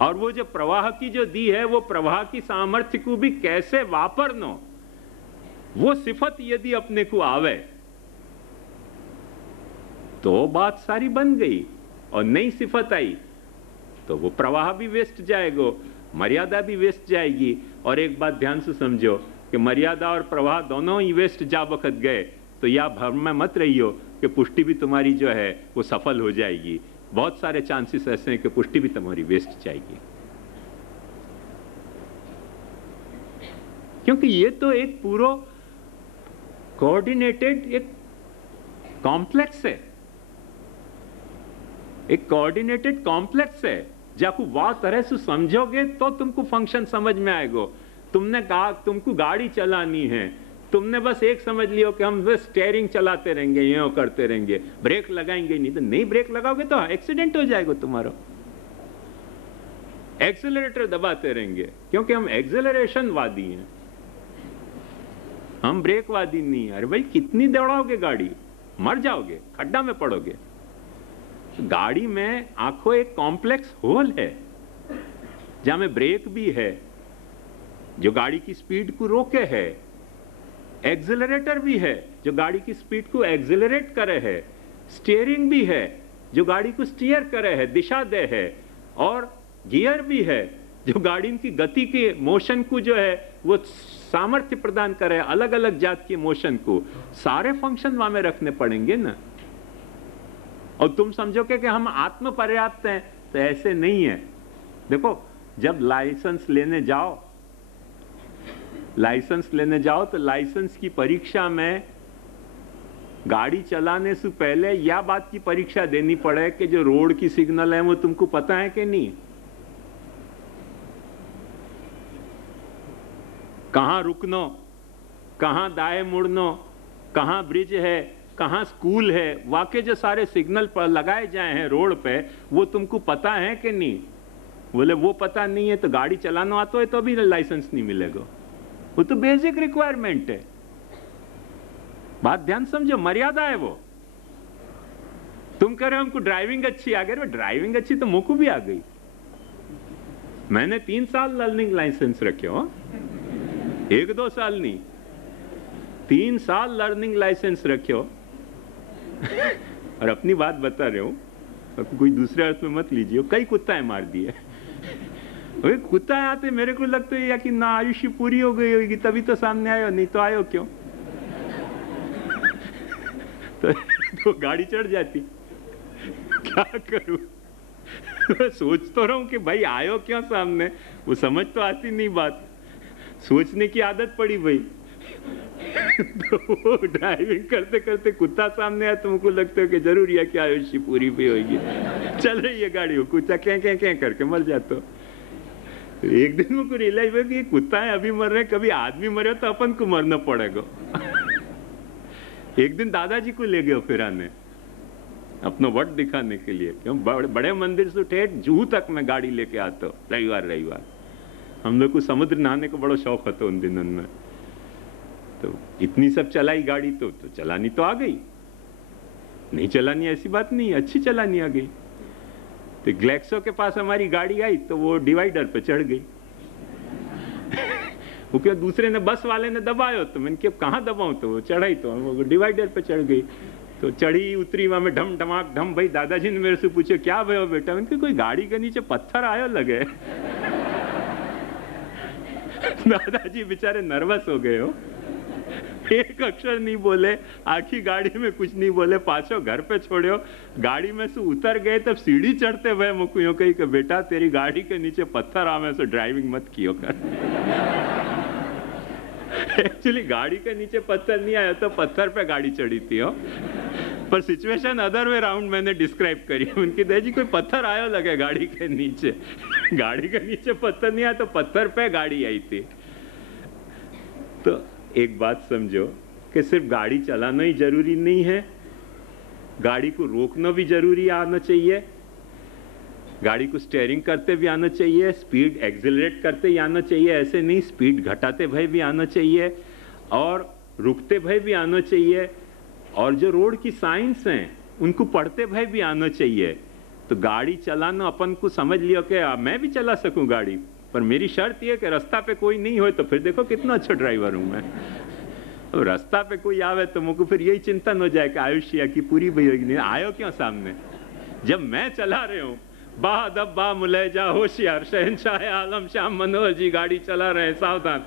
और वो जो प्रवाह की जो दी है, वो प्रवाह की सामर्थ्य को भी कैसे वापरनो, वो सिफत यदि अपने को आवे तो बात सारी बन गई। और नई सिफत आई तो वो प्रवाह भी वेस्ट जाएगा, मर्यादा भी वेस्ट जाएगी। और एक बात ध्यान से समझो कि मर्यादा और प्रवाह दोनों ही वेस्ट जा बखत गए तो या भ्रम में मत रहियो कि पुष्टि भी तुम्हारी जो है वो सफल हो जाएगी। बहुत सारे चांसेस ऐसे हैं कि पुष्टि भी तुम्हारी वेस्ट जाएगी, क्योंकि ये तो एक पूरा कोऑर्डिनेटेड एक कॉम्प्लेक्स है, एक कोऑर्डिनेटेड कॉम्प्लेक्स है। जाकू वाह तरह से समझोगे तो तुमको फंक्शन समझ में आएगा। तुमने कहा तुमको गाड़ी चलानी है, तुमने बस एक समझ लियो कि हम बस स्टीयरिंग चलाते रहेंगे, ये करते रहेंगे, ब्रेक लगाएंगे नहीं, तो नहीं ब्रेक लगाओगे तो एक्सीडेंट हो जाएगा तुम्हारा। एक्सेलरेटर दबाते रहेंगे क्योंकि हम एक्सेलरेशन वादी हैं, हम ब्रेक वादी नहीं है। अरे भाई कितनी दौड़ाओगे गाड़ी, मर जाओगे, खड्डा में पड़ोगे। गाड़ी में आंखों एक कॉम्प्लेक्स होल है जहां में ब्रेक भी है जो गाड़ी की स्पीड को रोके है, एक्सेलरेटर भी है जो गाड़ी की स्पीड को एक्सेलरेट करे है, स्टीयरिंग भी है जो गाड़ी को स्टीयर करे है, दिशा दे है, और गियर भी है जो गाड़ी की गति के मोशन को जो है वो सामर्थ्य प्रदान करे, अलग अलग जात के मोशन को। सारे फंक्शन वहां में रखने पड़ेंगे ना। और तुम समझोगे कि हम आत्म पर्याप्त हैं, तो ऐसे नहीं है। देखो जब लाइसेंस लेने जाओ तो लाइसेंस की परीक्षा में गाड़ी चलाने से पहले यह बात की परीक्षा देनी पड़े कि जो रोड की सिग्नल है वो तुमको पता है कि नहीं, कहां रुकनो, कहां दाएं मुड़नो, कहां ब्रिज है, कहां स्कूल है, वाकई जो सारे सिग्नल पर लगाए जाए हैं रोड पे वो तुमको पता है कि नहीं। बोले वो पता नहीं है तो गाड़ी चलाना आता है तो भी लाइसेंस नहीं मिलेगा। वो तो बेसिक रिक्वायरमेंट है। बात ध्यान समझो, मर्यादा है वो। तुम कह रहे हो हमको ड्राइविंग अच्छी आ गई, ड्राइविंग अच्छी तो मुझको भी आ गई। मैंने 3 साल लर्निंग लाइसेंस रखे हो, 1-2 साल नहीं, 3 साल लर्निंग लाइसेंस रखे हो। और अपनी बात बता रहे हो, कोई दूसरे अर्थ में मत लीजिए। कई कुत्ताएं मार दिए, कुत्ता आते मेरे को लगता है या कि ना आयुष्य पूरी हो गई होगी तभी तो सामने आयो, नहीं तो आयो क्यों। तो गाड़ी चढ़ जाती। क्या करूं, सोच तो रहा हूं कि भाई आयो क्यों सामने, वो समझ तो आती नहीं बात, सोचने की आदत पड़ी भाई। तो वो ड्राइविंग करते करते कुत्ता सामने आया तो मुझको लगता है कि जरूरी है कि आयुष्य पूरी भी होगी। चल रही है गाड़ी, वो कुत्ता क्या करके मर जाता। तो एक दिन मुझको रियलाइज हुआ कि कुत्ता है अभी मर रहे, कभी आदमी मरे तो अपन को मरना पड़ेगा। एक दिन दादाजी को ले गए फिराने, अपना वट दिखाने के लिए। क्यों बड़े मंदिर से ठेठ जूहू तक मैं गाड़ी लेके आता हूँ रविवार। हम लोग को समुद्र नहाने का बड़ा शौक होता उन दिनों में। तो इतनी सब चलाई गाड़ी तो चलानी तो आ गई, नहीं चलानी ऐसी बात नहीं, अच्छी चलानी आ गई। तो ग्लैक्सो के पास हमारी गाड़ी आई तो वो डिवाइडर पे चढ़ गई। वो क्या दूसरे ने, बस वाले ने दबायो तो मैंने क्या कहाँ दबाऊं, तो वो चढ़ाई तो वो डिवाइडर पे चढ़ गई। तो चढ़ी उतरी वहां में ढम ढमाक ढम। भाई दादाजी ने मेरे से पूछे क्या भयो बेटा, मैंने कोई गाड़ी के नीचे पत्थर आयो लगे। दादाजी बेचारे नर्वस हो गए हो, एक अक्षर नहीं बोले, आखी गाड़ी में कुछ नहीं बोले, पाछो घर पे छोड़ो। गाड़ी में से उतर गए तब सीढ़ी चढ़ते हुए मुझको यूं कही कि बेटा तेरी गाड़ी के नीचे पत्थर आवे से ड्राइविंग मत कियो कर। एक्चुअली गाड़ी के नीचे पत्थर नहीं आया तो पत्थर पे गाड़ी चढ़ी थी हो, पर सिचुएशन अदर वे राउंड मैंने डिस्क्राइब करी। उनकी दादी कोई पत्थर आयो लगे गाड़ी के नीचे, गाड़ी के नीचे पत्थर नहीं आया तो पत्थर पे गाड़ी आई थी। तो एक बात समझो कि सिर्फ गाड़ी चलाना ही जरूरी नहीं है, गाड़ी को रोकना भी जरूरी आना चाहिए, गाड़ी को स्टीयरिंग करते भी आना चाहिए, स्पीड एक्सेलरेट करते ही आना चाहिए, ऐसे नहीं स्पीड घटाते भय भी आना चाहिए, और रुकते भय भी आना चाहिए, और जो रोड की साइंस हैं उनको पढ़ते भय भी आना चाहिए। तो गाड़ी चलाना अपन को समझ लियो कि मैं भी चला सकूं गाड़ी, पर मेरी शर्त यह कि रास्ता पे कोई नहीं हो, तो फिर देखो कितना अच्छा ड्राइवर हूं मैं। तो रास्ता पे कोई आवे तो मुझको फिर यही चिंतन हो जाए कि आयुष्य की पूरी भी होगी, नहीं आयो क्यों सामने। जब मैं चला रहे हूं, बा दब्बा मुलैजा होशियार शहंशाह आलम शाह मनोहर जी गाड़ी चला रहे हैं, सावधान।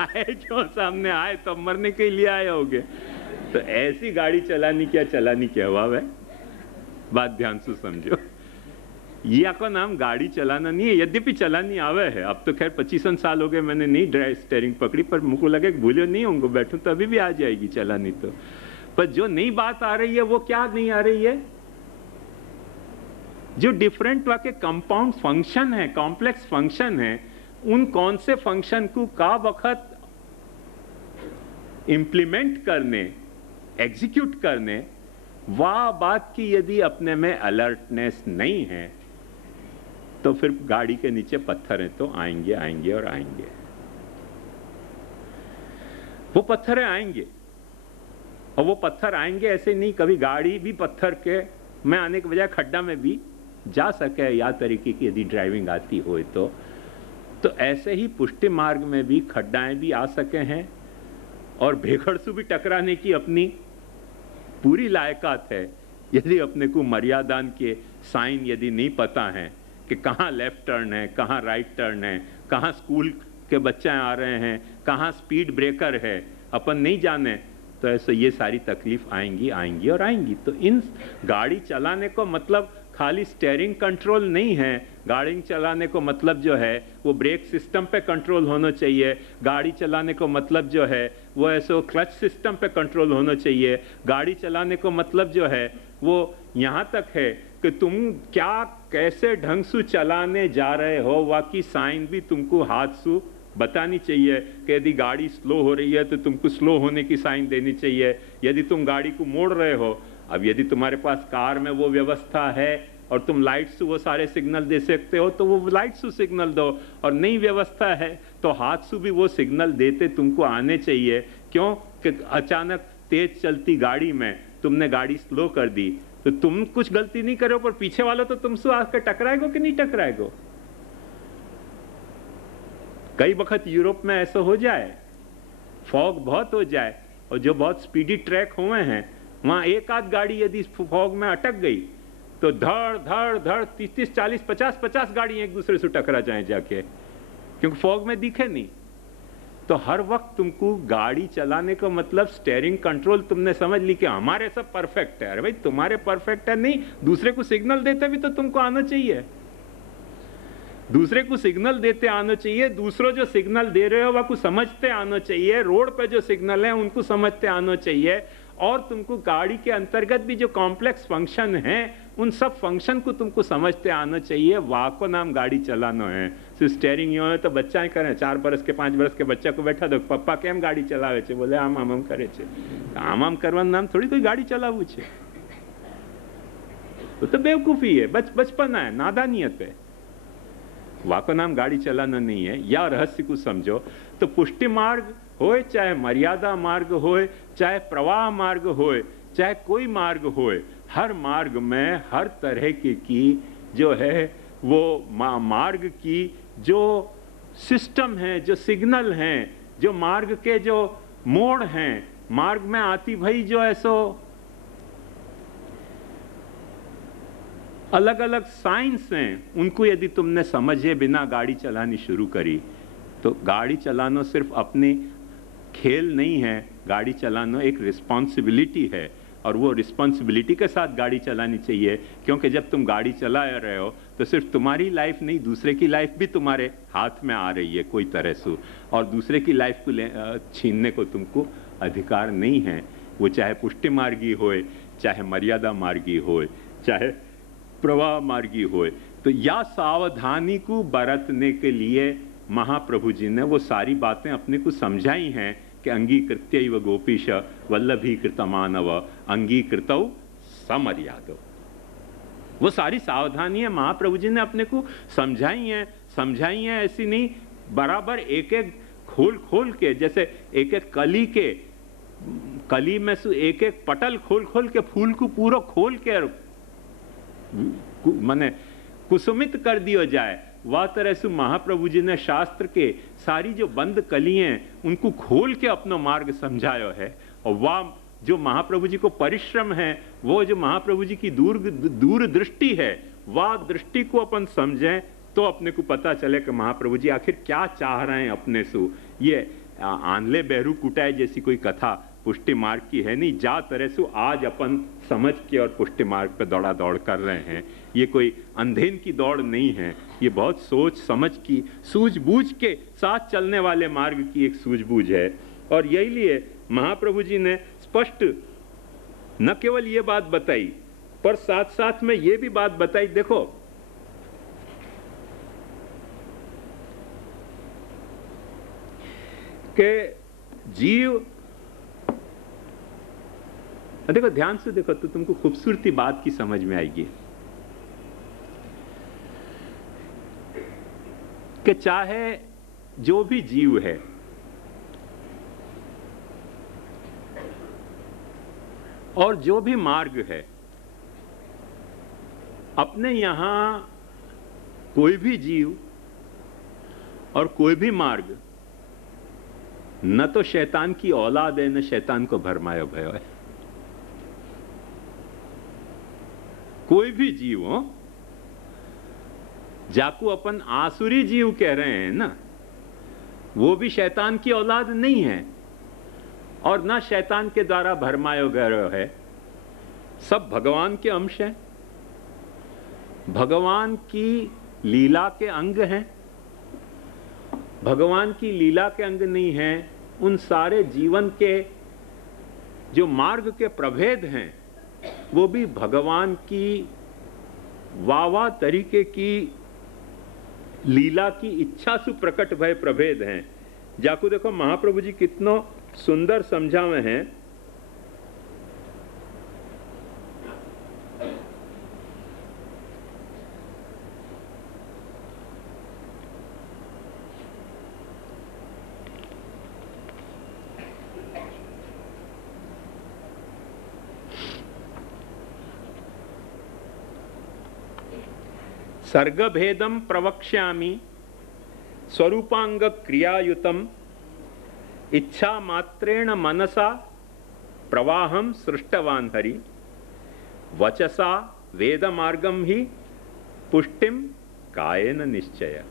आए क्यों सामने, आए तो मरने के लिए आए होगे। तो ऐसी गाड़ी चलानी क्या हुआ है, बात ध्यान से समझो। ये आपका नाम गाड़ी चलाना नहीं है, यद्यपि चलानी आवे है। अब तो खैर 25 साल हो गए मैंने नहीं ड्राइव स्टीयरिंग पकड़ी, पर मुझको लगे भूलो नहीं होंगे, बैठूं तो अभी भी आ जाएगी चलानी। तो पर जो नई बात आ रही है वो क्या नहीं आ रही है, जो डिफरेंट वाके कंपाउंड फंक्शन है, कॉम्प्लेक्स फंक्शन है, उन कौन से फंक्शन को का वक्त इंप्लीमेंट करने, एग्जीक्यूट करने, वाह बात की यदि अपने में अलर्टनेस नहीं है तो फिर गाड़ी के नीचे पत्थर हैं तो आएंगे आएंगे और आएंगे। वो पत्थर आएंगे, और वो पत्थर आएंगे ऐसे नहीं, कभी गाड़ी भी पत्थर के में आने के बजाय खड्डा में भी जा सके या तरीके की यदि ड्राइविंग आती हो तो ऐसे ही पुष्टि मार्ग में भी खड्डाएं भी आ सके हैं, और भेखड़ से भी टकराने की अपनी पूरी लायकात है। यदि अपने को मर्यादान के साइन यदि नहीं पता है कि कहाँ लेफ्ट टर्न है, कहाँ राइट टर्न है, कहाँ स्कूल के बच्चे आ रहे हैं, कहाँ स्पीड ब्रेकर है, अपन नहीं जाने, तो ऐसे ये सारी तकलीफ आएंगी और आएंगी। तो इन गाड़ी चलाने को मतलब खाली स्टीयरिंग कंट्रोल नहीं है, गाड़ी चलाने को मतलब जो है वो ब्रेक सिस्टम पे कंट्रोल होना चाहिए, गाड़ी चलाने को मतलब जो है वो ऐसे क्लच सिस्टम पे कंट्रोल होना चाहिए, गाड़ी चलाने को मतलब जो है वो यहाँ तक है कि तुम क्या कैसे ढंग से चलाने जा रहे हो, वाकई साइन भी तुमको हाथ से बतानी चाहिए कि यदि गाड़ी स्लो हो रही है तो तुमको स्लो होने की साइन देनी चाहिए। यदि तुम गाड़ी को मोड़ रहे हो, अब यदि तुम्हारे पास कार में वो व्यवस्था है और तुम लाइट से वो सारे सिग्नल दे सकते हो तो वो लाइट से सिग्नल दो, और नई व्यवस्था है तो हाथ से भी वो सिग्नल देते तुमको आने चाहिए। क्यों कि अचानक तेज चलती गाड़ी में तुमने गाड़ी स्लो कर दी तो तुम कुछ गलती नहीं करो, पर पीछे वाला तो तुमसे आकर टकराएगो कि नहीं टकराएगो। कई वक्त यूरोप में ऐसा हो जाए, फॉग बहुत हो जाए, और जो बहुत स्पीडी ट्रैक हुए हैं वहां एक आध गाड़ी यदि फॉग में अटक गई तो धड़ धड़ धड़ 30 40 50 गाड़ी एक दूसरे से टकरा जाए जाके, क्योंकि फॉग में दिखे नहीं। तो हर वक्त तुमको गाड़ी चलाने का मतलब स्टीयरिंग कंट्रोल तुमने समझ ली कि हमारे सब परफेक्ट है। अरे भाई तुम्हारे परफेक्ट है नहीं, दूसरे को सिग्नल देते भी तो तुमको आना चाहिए, दूसरे को सिग्नल देते आना चाहिए, दूसरों जो सिग्नल दे रहे हो वह को समझते आना चाहिए, रोड पे जो सिग्नल है उनको समझते आना चाहिए, और तुमको गाड़ी के अंतर्गत भी जो कॉम्प्लेक्स फंक्शन है उन सब फंक्शन को तुमको समझते आना चाहिए। वाह को नाम गाड़ी चलाना है। सिर्फ स्टीयरिंग यो है तो बच्चा ही करे, 4 बरस के 5 बरस के बच्चा को बैठा दो, पप्पा केम गाड़ी चलावे छे, बोले आम आम करे छे। आम आम करવાનું नाम थोड़ी कोई गाड़ी चलावવું છે, तो बेवकूफी है, बचपना है, नादानियत है। वाको नाम गाड़ी चलाना नहीं है। या रहस्य को समझो तो पुष्टि मार्ग होए, चाहे मर्यादा मार्ग होए, चाहे प्रवाह मार्ग होए, चाहे कोई मार्ग होए, हर मार्ग में हर तरह की जो है वो मार्ग की जो सिस्टम है, जो सिग्नल हैं, जो मार्ग के जो मोड़ हैं, मार्ग में आती भाई जो ऐसो अलग अलग साइंस हैं, उनको यदि तुमने समझे बिना गाड़ी चलानी शुरू करी तो गाड़ी चलाना सिर्फ अपनी खेल नहीं है, गाड़ी चलाना एक रिस्पॉन्सिबिलिटी है, और वो रिस्पॉन्सिबिलिटी के साथ गाड़ी चलानी चाहिए। क्योंकि जब तुम गाड़ी चला रहे हो तो सिर्फ तुम्हारी लाइफ नहीं, दूसरे की लाइफ भी तुम्हारे हाथ में आ रही है कोई तरह से, और दूसरे की लाइफ को छीनने को तुमको अधिकार नहीं है। वो चाहे पुष्टि मार्गी होए, चाहे मर्यादा मार्गी होए, चाहे प्रवाह मार्गी होए। तो या सावधानी को बरतने के लिए महाप्रभु जी ने वो सारी बातें अपने को समझाई हैं कि अंगीकृत्यैव गोपीश वल्लभीकृत मानव अंगीकृतौ समर्यादो। वो सारी सावधानियां महाप्रभु जी ने अपने को समझाई हैं ऐसी नहीं, बराबर एक एक खोल के, जैसे एक एक कली में से एक एक पटल खोल के फूल को पूरा खोल के माने कुसुमित कर दियो जाए, वह तरह से महाप्रभु जी ने शास्त्र के सारी जो बंद कलियां उनको खोल के अपना मार्ग समझायो है। और वह जो महाप्रभु जी को परिश्रम है, वो जो महाप्रभु जी की दूर दृष्टि है, वह दृष्टि को अपन समझें तो अपने को पता चले कि महाप्रभु जी आखिर क्या चाह रहे हैं अपने से। ये आंधले बहरू कुटाए जैसी कोई कथा पुष्टि मार्ग की है नहीं, जा तरह से आज अपन समझ के और पुष्टि मार्ग पे दौड़ा दौड़ कर रहे हैं। ये कोई अंधेन की दौड़ नहीं है, ये बहुत सोच समझ की, सूझबूझ के साथ चलने वाले मार्ग की एक सूझबूझ है। और यही लिए महाप्रभु जी ने स्पष्ट न केवल ये बात बताई, पर साथ साथ में ये भी बात बताई, देखो कि जीव, देखो ध्यान से देखो तो तुमको खूबसूरती बात की समझ में आएगी कि चाहे जो भी जीव है, और जो भी मार्ग है, अपने यहां कोई भी जीव और कोई भी मार्ग न तो शैतान की औलाद है, न शैतान को भरमायो भयो है। कोई भी जीव हो, जाको अपन आसुरी जीव कह रहे हैं ना, वो भी शैतान की औलाद नहीं है और ना शैतान के द्वारा भरमायो गयो है। सब भगवान के अंश हैं, भगवान की लीला के अंग हैं। भगवान की लीला के अंग नहीं हैं, उन सारे जीवन के जो मार्ग के प्रभेद हैं, वो भी भगवान की वावा तरीके की लीला की इच्छा से प्रकट भय प्रभेद हैं। जाको देखो महाप्रभु जी कितना सुंदर समझावे हैं। सर्गभेदम प्रवक्ष्यामि स्वरूपांग क्रियायुतम इच्छा मात्रेण मनसा प्रवाहम सृष्टवान हरि वचसा वेद मार्गम ही पुष्टिम कायेन निश्चय।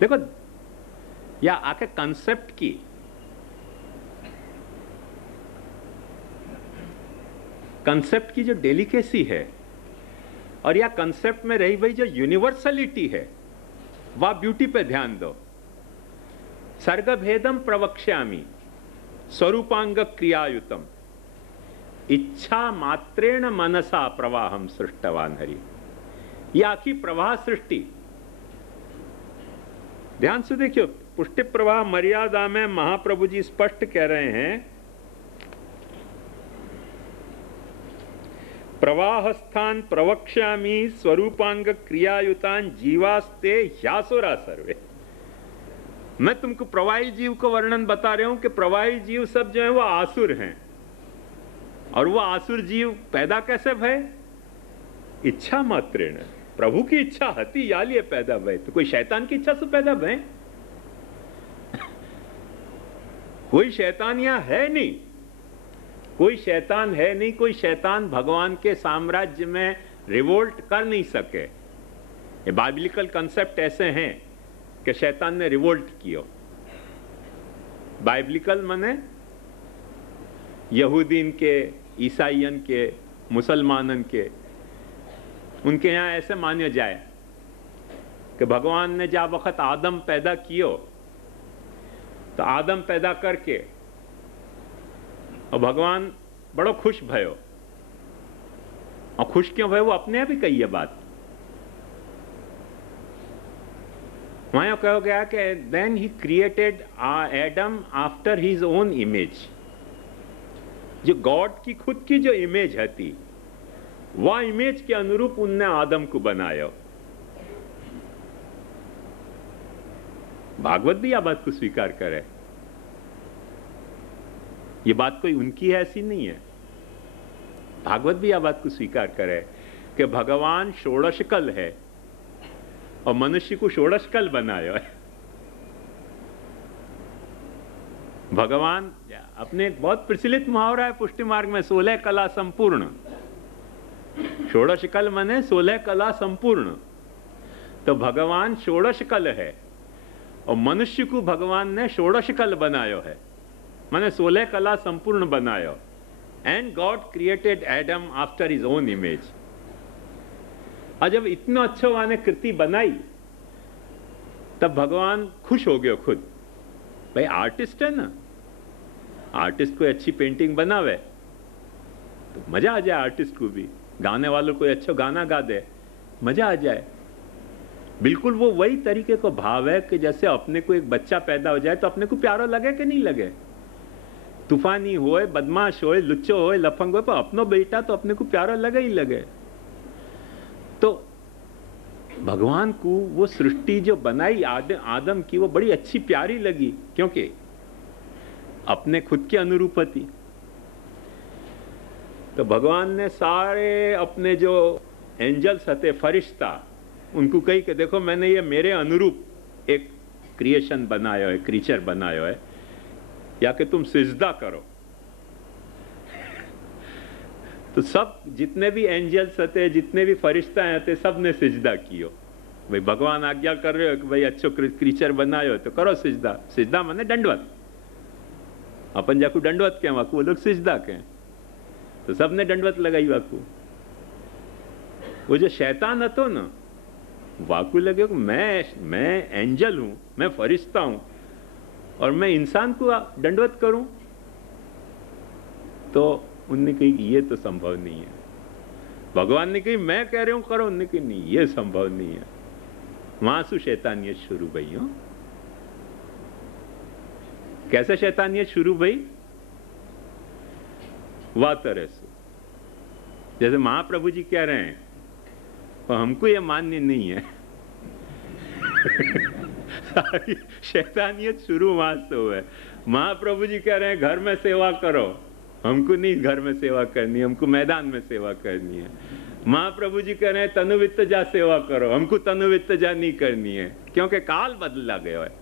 देखो या आके कंसेप्ट की जो डेलिकेसी है और या कंसेप्ट में रही हुई जो यूनिवर्सलिटी है, वह ब्यूटी पे ध्यान दो। सर्गभेदम प्रवक्ष्यामि स्वरूपांग क्रियायुतम इच्छा मात्रेण मनसा प्रवाहम सृष्टवान हरि। यह आखी प्रवाह सृष्टि ध्यान से देखियो। पुष्टि प्रवाह मर्यादा में महाप्रभु जी स्पष्ट कह रहे हैं, प्रवाहस्थान प्रवक्ष्यामि स्वरूपांग क्रियायुतान जीवास्ते ह्यासुरा सर्वे। मैं तुमको प्रवाही जीव को वर्णन बता रहा हूं कि प्रवाही जीव सब जो है वो आसुर हैं। और वो आसुर जीव पैदा कैसे भय? इच्छा मात्रेण, प्रभु की इच्छा हती या लिए पैदा भय। तो कोई शैतान की इच्छा से पैदा भय? कोई शैतान यहां है नहीं, कोई शैतान है नहीं। कोई शैतान भगवान के साम्राज्य में रिवोल्ट कर नहीं सके। ये बाइबलिकल कंसेप्ट ऐसे हैं कि शैतान ने रिवोल्ट किया। बाइबलिकल माने यहूदीन के, ईसाइयन के, मुसलमानन के, उनके यहाँ ऐसे माने जाए कि भगवान ने जब वक्त आदम पैदा कियो तो आदम पैदा करके और भगवान बड़ो खुश भयो। और खुश क्यों भयो? वो अपने आप ही कही है बात। वहां कहा गया कि then he created Adam after his own image. जो गॉड की खुद की जो इमेज है, वह इमेज के अनुरूप उनने आदम को बनाया। भागवत भी यह बात को स्वीकार करे। ये बात कोई उनकी है ऐसी नहीं है, भागवत भी यह बात को स्वीकार करे कि भगवान षोडशकल है और मनुष्य को षोडशकल बनाया है। भगवान अपने बहुत प्रचलित मुहावरा है पुष्टि मार्ग में, 16 कला संपूर्ण। षोडशकल माने 16 कला संपूर्ण। तो भगवान षोडशकल है और मनुष्य को भगवान ने षोडशकल बनायो है, माने 16 कला संपूर्ण बनायो। And God created Adam after his own image. और जब इतना अच्छा वाने कृति बनाई तब भगवान खुश हो गयो खुद। भाई आर्टिस्ट है ना, आर्टिस्ट कोई अच्छी पेंटिंग बनावे तो मजा आ जाए, आर्टिस्ट को भी, गाने वालों को अच्छा गाना गा दे मजा आ जाए। बिल्कुल वो वही तरीके का भाव है कि जैसे अपने को एक बच्चा पैदा हो जाए तो अपने को प्यारा लगे कि नहीं लगे। तूफानी होए, बदमाश होए, लुच्चो होए, लफंग होए, पर अपनो बेटा तो अपने को प्यारा लगे ही लगे। तो भगवान को वो सृष्टि जो बनाई आदम की वो बड़ी अच्छी प्यारी लगी, क्योंकि अपने खुद के अनुरूप थी। तो भगवान ने सारे अपने जो एंजल्स थे, फरिश्ता, उनको कही कि देखो मैंने ये मेरे अनुरूप एक क्रिएशन बनाया है, क्रीचर बनाया है, या कि तुम सिजदा करो। तो सब जितने भी एंजल्स थे, जितने भी फरिश्ता थे, सब ने सिजदा कियो। भाई भगवान आज्ञा कर रहे हो कि भाई अच्छो क्रीचर बनायो तो करो सिजदा। सिजदा माने दंडवत, अपन जाकू दंडवत कहें, वाकू वो लोग सिजदा कहें। तो सब ने दंडवत लगाई वाकू। वो जो शैतान हतो ना, वाकू लगे कि मैं एंजल हूं, मैं फरिश्ता हूं और मैं इंसान को दंडवत करूं। तो उनने कही कि ये तो संभव नहीं है। भगवान ने कही मैं कह रहा हूं करो, उनने कही नहीं ये संभव नहीं है। वहां से शैतानियत शुरू भई। हो कैसे शैतानियत शुरू भई? वाह तरह से जैसे महाप्रभु जी कह रहे हैं तो हमको ये मान्य नहीं है। सारी शैतानियत शुरू वहां से हुआ है। महाप्रभु जी कह रहे हैं घर में सेवा करो, हमको नहीं घर में सेवा करनी, हमको मैदान में सेवा करनी है। महाप्रभु जी कह रहे हैं तनुवित्तजा सेवा करो, हमको तनुवित्तजा नहीं करनी है, क्योंकि काल बदला गया है।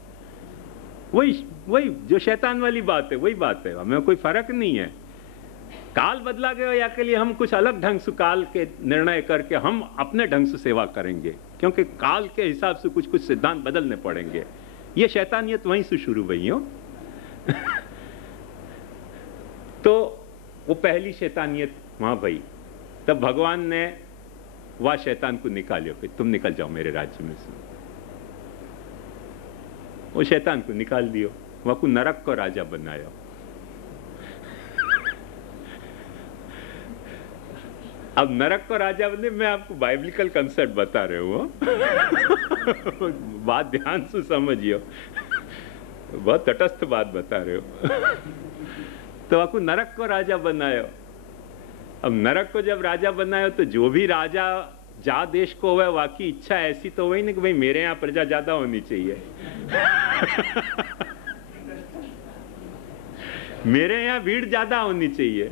वही जो शैतान वाली बात है, वही बात है, हमें कोई फर्क नहीं है। काल बदला गया या के लिए हम कुछ अलग ढंग से काल के निर्णय करके हम अपने ढंग से सेवा करेंगे, क्योंकि काल के हिसाब से कुछ कुछ सिद्धांत बदलने पड़ेंगे। ये शैतानियत वहीं से शुरू हुई हो। तो वो पहली शैतानियत वहां भई। तब भगवान ने वह शैतान को निकालियो कि तुम निकल जाओ मेरे राज्य में से। वो शैतान को निकाल दियो, वहां को नरक को राजा बनाया। अब नरक को राजा बने, मैं आपको बाइबलिकल कंसेप्ट बता रहे हूँ। बात ध्यान से समझियो, बहुत तटस्थ बात बता रहे हो। तो आपको नरक को राजा बनायो। अब नरक को जब राजा बनायो तो जो भी राजा जा देश को हुआ, वाकी इच्छा ऐसी तो वही नहीं कि भाई मेरे यहाँ प्रजा ज्यादा होनी चाहिए। मेरे यहाँ भीड़ ज्यादा होनी चाहिए।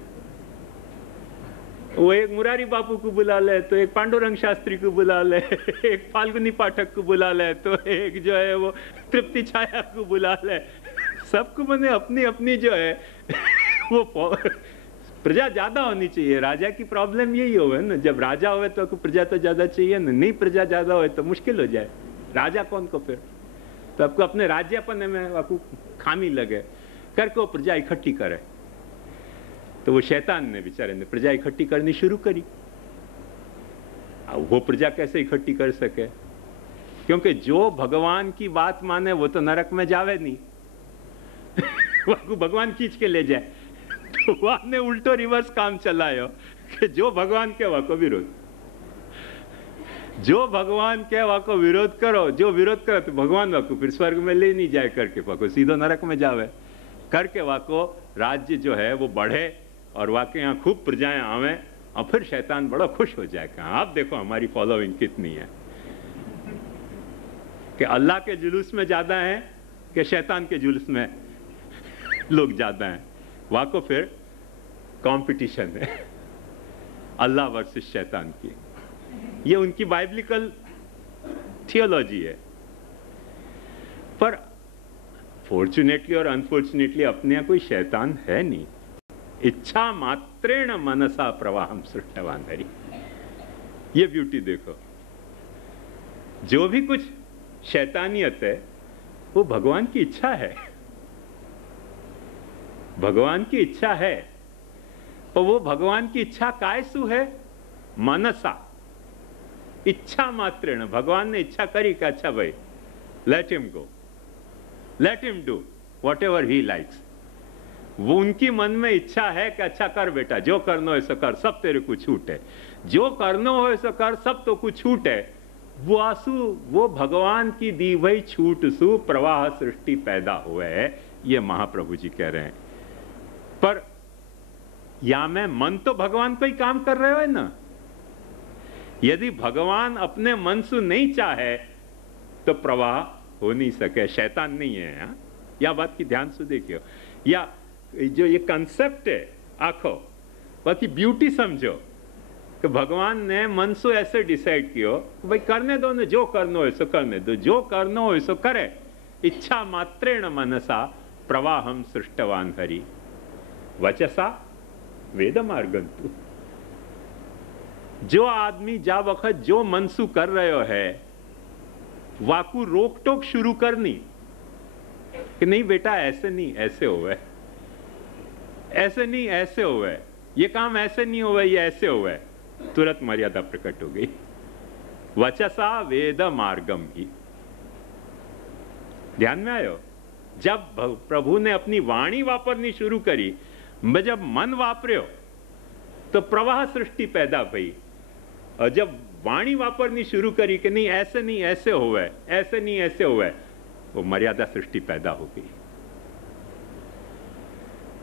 वो एक मुरारी बापू को बुला ले तो एक पांडुरंग शास्त्री को बुला ले, एक फाल्गुनी पाठक को बुला ले तो एक जो है वो तृप्ति छाया को बुला ले। सबको मैंने अपनी अपनी जो है वो प्रजा ज्यादा होनी चाहिए। राजा की प्रॉब्लम यही हो है ना, जब राजा हो तो प्रजा तो ज्यादा चाहिए ना, नहीं प्रजा ज्यादा हो तो मुश्किल हो जाए। राजा कौन को फिर? तो आपको अपने राज्यपन में आपको खामी लगे करके वो प्रजा इकट्ठी करे। तो वो शैतान ने बेचारे ने प्रजा इकट्ठी करनी शुरू करी। अब वो प्रजा कैसे इकट्ठी कर सके? क्योंकि जो भगवान की बात माने वो तो नरक में जावे नहीं। वो भगवान खींच के ले जाए। तो वहां ने उल्टो रिवर्स काम चलायो कि जो भगवान के वहां को विरोध, जो भगवान के वहां को विरोध करो, जो विरोध करो तो भगवान वहां को फिर स्वर्ग में ले नहीं जाए करके वहां को सीधो नरक में जावे करके वहां को राज्य जो है वो बढ़े और वहां के यहाँ खूब प्रजाएं आवे और फिर शैतान बड़ा खुश हो जाएगा। आप देखो हमारी फॉलोइंग कितनी है, कि अल्लाह के जुलूस में ज्यादा है कि शैतान के जुलूस में लोग ज्यादा हैं। वहां को फिर कंपटीशन है। अल्लाह वर्सेस शैतान की। ये उनकी बाइबलिकल थियोलॉजी है। पर फॉर्चुनेटली और अनफॉर्चुनेटली अपने यहाँ कोई शैतान है नहीं। इच्छा मात्रेण मनसा प्रवाहम सृष्टवान हरि। ये ब्यूटी देखो, जो भी कुछ शैतानियत है वो भगवान की इच्छा है, भगवान की इच्छा है। पर वो भगवान की इच्छा कायसु है? मनसा, इच्छा मात्रेण। भगवान ने इच्छा करी कि अच्छा भाई, let him go, let him do what ever he likes. वो उनकी मन में इच्छा है कि अच्छा कर बेटा, जो करना हो सो कर, सब तेरे को छूट है, जो करना हो सो कर, सब तो कुछ छूट है। वो आंसू, वो भगवान की दी हुई छूट सु प्रवाह सृष्टि पैदा हुए है, ये महाप्रभु जी कह रहे हैं। पर या मैं मन तो भगवान को ही काम कर रहे हो है ना। यदि भगवान अपने मन से नहीं चाहे तो प्रवाह हो नहीं सके। शैतान नहीं है यहाँ, या बात की ध्यान से देखियो। या जो ये कंसेप्ट है आखो, बाकी ब्यूटी समझो कि भगवान ने मन से ऐसे डिसाइड कियो भाई करने दो ना, जो करना हो सो करने दो, जो करना हो सो करे। इच्छा मात्रेण मनसा प्रवाहम सृष्टवान हरि वचसा वेद मार्गंतु। जो आदमी जा वक्त जो मनसु कर रहे हो है, वाकू रोक टोक शुरू करनी कि नहीं बेटा ऐसे नहीं ऐसे होवे, ऐसे नहीं ऐसे होवे, ये काम ऐसे नहीं होवे, ये ऐसे होवे, तुरंत मर्यादा प्रकट हो गई। वचसा वेद मार्गम ही। ध्यान में आयो? जब प्रभु ने अपनी वाणी वापरनी शुरू करी, जब मन वापर्यो तो प्रवाह सृष्टि पैदा हुई। और जब वाणी वापरनी शुरू करी कि नहीं ऐसे नहीं ऐसे होवे, ऐसे नहीं ऐसे होवे, वो मर्यादा सृष्टि पैदा हो गई।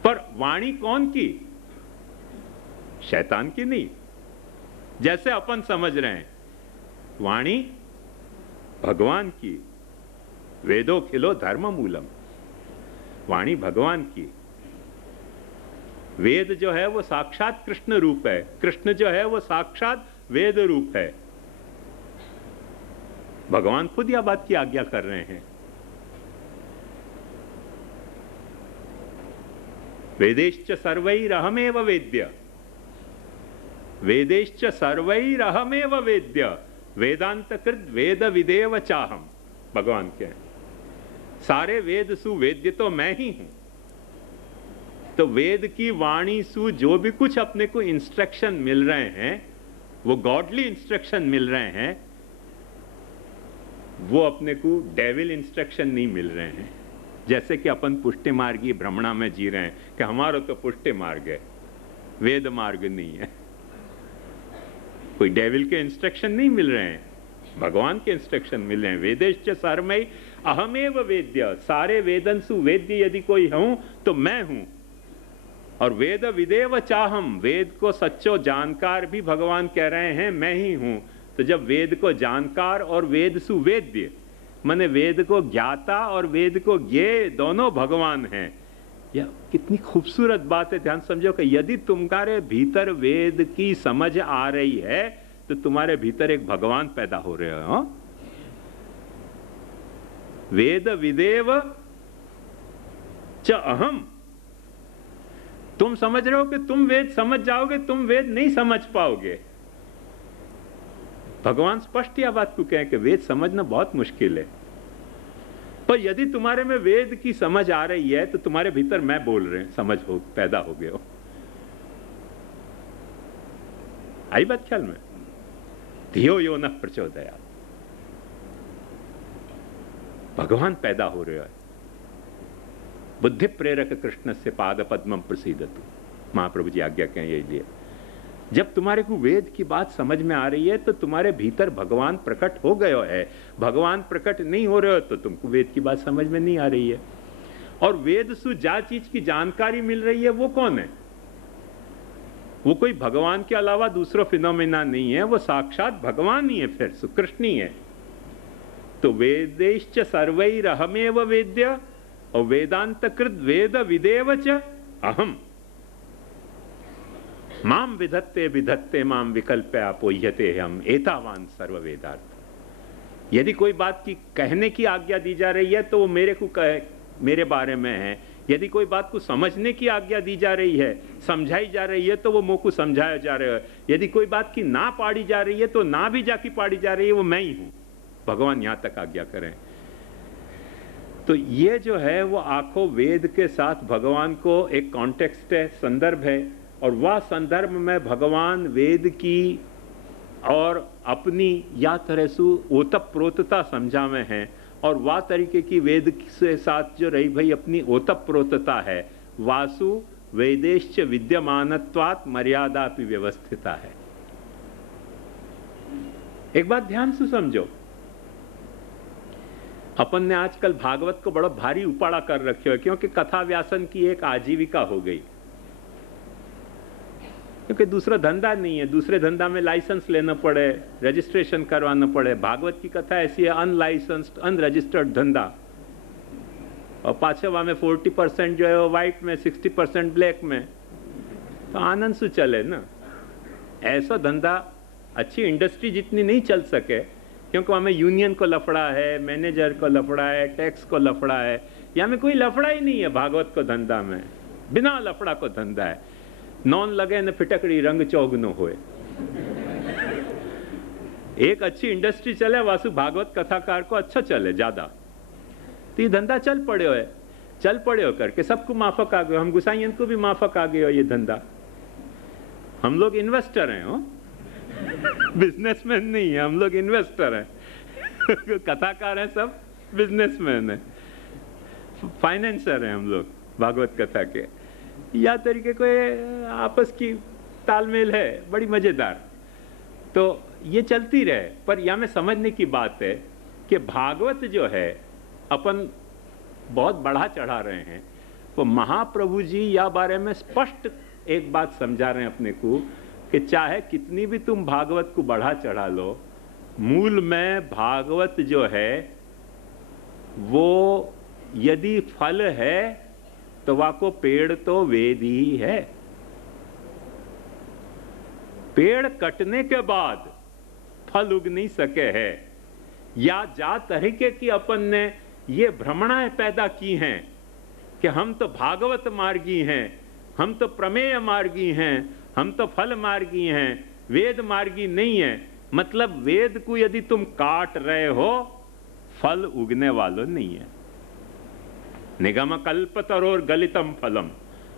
पर वाणी कौन की? शैतान की नहीं। जैसे अपन समझ रहे हैं, वाणी भगवान की। वेदो खिलो धर्म मूलम, वाणी भगवान की। वेद जो है वो साक्षात कृष्ण रूप है, कृष्ण जो है वो साक्षात वेद रूप है। भगवान खुद यह बात की आज्ञा कर रहे हैं। वेदेश्च सर्वैरहमेव वेद्य, वेदेश्च सर्वैरहमेव वेद्य, वेदांतकृत वेद विदेव चाहम। भगवान के सारे वेद सुवेद्य तो मैं ही हूं। तो वेद की वाणी सु जो भी कुछ अपने को इंस्ट्रक्शन मिल रहे हैं, वो गॉडली इंस्ट्रक्शन मिल रहे हैं, वो अपने को डेविल इंस्ट्रक्शन नहीं मिल रहे हैं। जैसे कि अपन पुष्टि मार्गी भ्रमणा में जी रहे हैं कि हमारा तो पुष्टि मार्ग है, वेद मार्ग नहीं है। कोई डेविल के इंस्ट्रक्शन नहीं मिल रहे हैं, भगवान के इंस्ट्रक्शन मिल रहे हैं। वेदेश्च सर्वै अहमेव वेद्य, सारे वेदंसु वेद्य यदि कोई हूं तो मैं हूं। और वेद विदेव चाहम, वेद को सच्चो जानकार भी भगवान कह रहे हैं मैं ही हूं। तो जब वेद को जानकार और वेद सुवेद्य, माने वेद को ज्ञाता और वेद को ज्ञेय दोनों भगवान हैं। यह कितनी खूबसूरत बात है। ध्यान समझो कि यदि तुम्हारे भीतर वेद की समझ आ रही है तो तुम्हारे भीतर एक भगवान पैदा हो रहे हो। वेद विदेव च अहम। तुम समझ रहे हो कि तुम वेद समझ जाओगे, तुम वेद नहीं समझ पाओगे। भगवान स्पष्ट यह बात को कहें कि वेद समझना बहुत मुश्किल है। पर यदि तुम्हारे में वेद की समझ आ रही है तो तुम्हारे भीतर मैं बोल रहे हैं, समझ हो पैदा हो गए हो। आई बात ख्याल में? धियो यो न प्रचोदयात्, भगवान पैदा हो रहे हैं। बुद्धि प्रेरक कृष्ण से पाद पद्मम प्रसीदतु, महाप्रभु जी आज्ञा कहें यही लिए। जब तुम्हारे को वेद की बात समझ में आ रही है तो तुम्हारे भीतर भगवान प्रकट हो गए है। भगवान प्रकट नहीं हो रहे हो तो तुमको वेद की बात समझ में नहीं आ रही है। और वेद सु जा चीज की जानकारी मिल रही है वो कौन है? वो कोई भगवान के अलावा दूसरा फिनोमेना नहीं है, वो साक्षात भगवान ही है, फिर सुकृष्ण ही है। तो वेदेश्च सर्वैरहमेव वेद्य और वेदांतकृत वेद विदेव च अहम। माम विधत्ते विधत्ते माम विकल्पे अपोह्यते हम एतावान सर्ववेदार्थ। यदि कोई बात की कहने की आज्ञा दी जा रही है तो वो मेरे बारे में है। यदि कोई बात को समझने की आज्ञा दी जा रही है, समझाई जा रही है, तो वो मुँह को समझाया जा रहा है। यदि कोई बात की ना पाड़ी जा रही है तो ना भी जाकी पाड़ी जा रही है, वो मैं ही हूँ। भगवान यहाँ तक आज्ञा करें। तो ये जो है वो आंखों वेद के साथ भगवान को एक कॉन्टेक्स्ट है, संदर्भ है, और वह संदर्भ में भगवान वेद की और अपनी या तरह से ओतप्रोतता समझा में है, और वह तरीके की वेद से साथ जो रही भाई अपनी ओतप्रोतता है। वासु वेदेश्च विद्यमानत्वात् मर्यादा भी व्यवस्थिता है। एक बात ध्यान से समझो, अपन ने आजकल भागवत को बड़ा भारी उपाड़ा कर रखे हो, क्योंकि कथा व्यासन की एक आजीविका हो गई, क्योंकि दूसरा धंधा नहीं है। दूसरे धंधा में लाइसेंस लेना पड़े, रजिस्ट्रेशन करवाना पड़े। भागवत की कथा ऐसी है अनलाइसेंस्ड अनरजिस्टर्ड धंधा, और पाछवा में 40% जो है वो व्हाइट में, 60% ब्लैक में, तो आनंद से चले ना। ऐसा धंधा अच्छी इंडस्ट्री जितनी नहीं चल सके, क्योंकि वहाँ में यूनियन को लफड़ा है, मैनेजर को लफड़ा है, टैक्स को लफड़ा है। यहाँ में कोई लफड़ा ही नहीं है भागवत को धंधा में, बिना लफड़ा को धंधा है। नॉन लगे न फिटकड़ी रंग चौगनो होए। एक अच्छी इंडस्ट्री चले, वासु भागवत कथाकार को अच्छा चले ज्यादा, तो ये धंधा चल पड़े हो करके सबको माफक आ गए। हम गुसाइयन को भी माफक आ गए हो ये धंधा। हम लोग इन्वेस्टर हैं, हो बिजनेसमैन नहीं है, हम लोग इन्वेस्टर हैं। कथाकार हैं सब, बिजनेसमैन है, फाइनेंसर हैं हम लोग भागवत कथा के। या तरीके को आपस की तालमेल है बड़ी मजेदार। तो ये चलती रहे, पर यहाँ में समझने की बात है कि भागवत जो है अपन बहुत बढ़ा चढ़ा रहे हैं। वो महाप्रभु जी या बारे में स्पष्ट एक बात समझा रहे हैं अपने को कि चाहे कितनी भी तुम भागवत को बढ़ा चढ़ा लो, मूल में भागवत जो है वो यदि फल है तो वाको पेड़ तो वेद ही है। पेड़ कटने के बाद फल उग नहीं सके है। या जा तरीके की अपन ने ये भ्रमणाएं पैदा की हैं कि हम तो भागवत मार्गी हैं, हम तो प्रमेय मार्गी हैं, हम तो फल मार्गी हैं, वेद मार्गी नहीं है। मतलब वेद को यदि तुम काट रहे हो, फल उगने वालों नहीं है। निगम कल्पतरोर गलितम फलम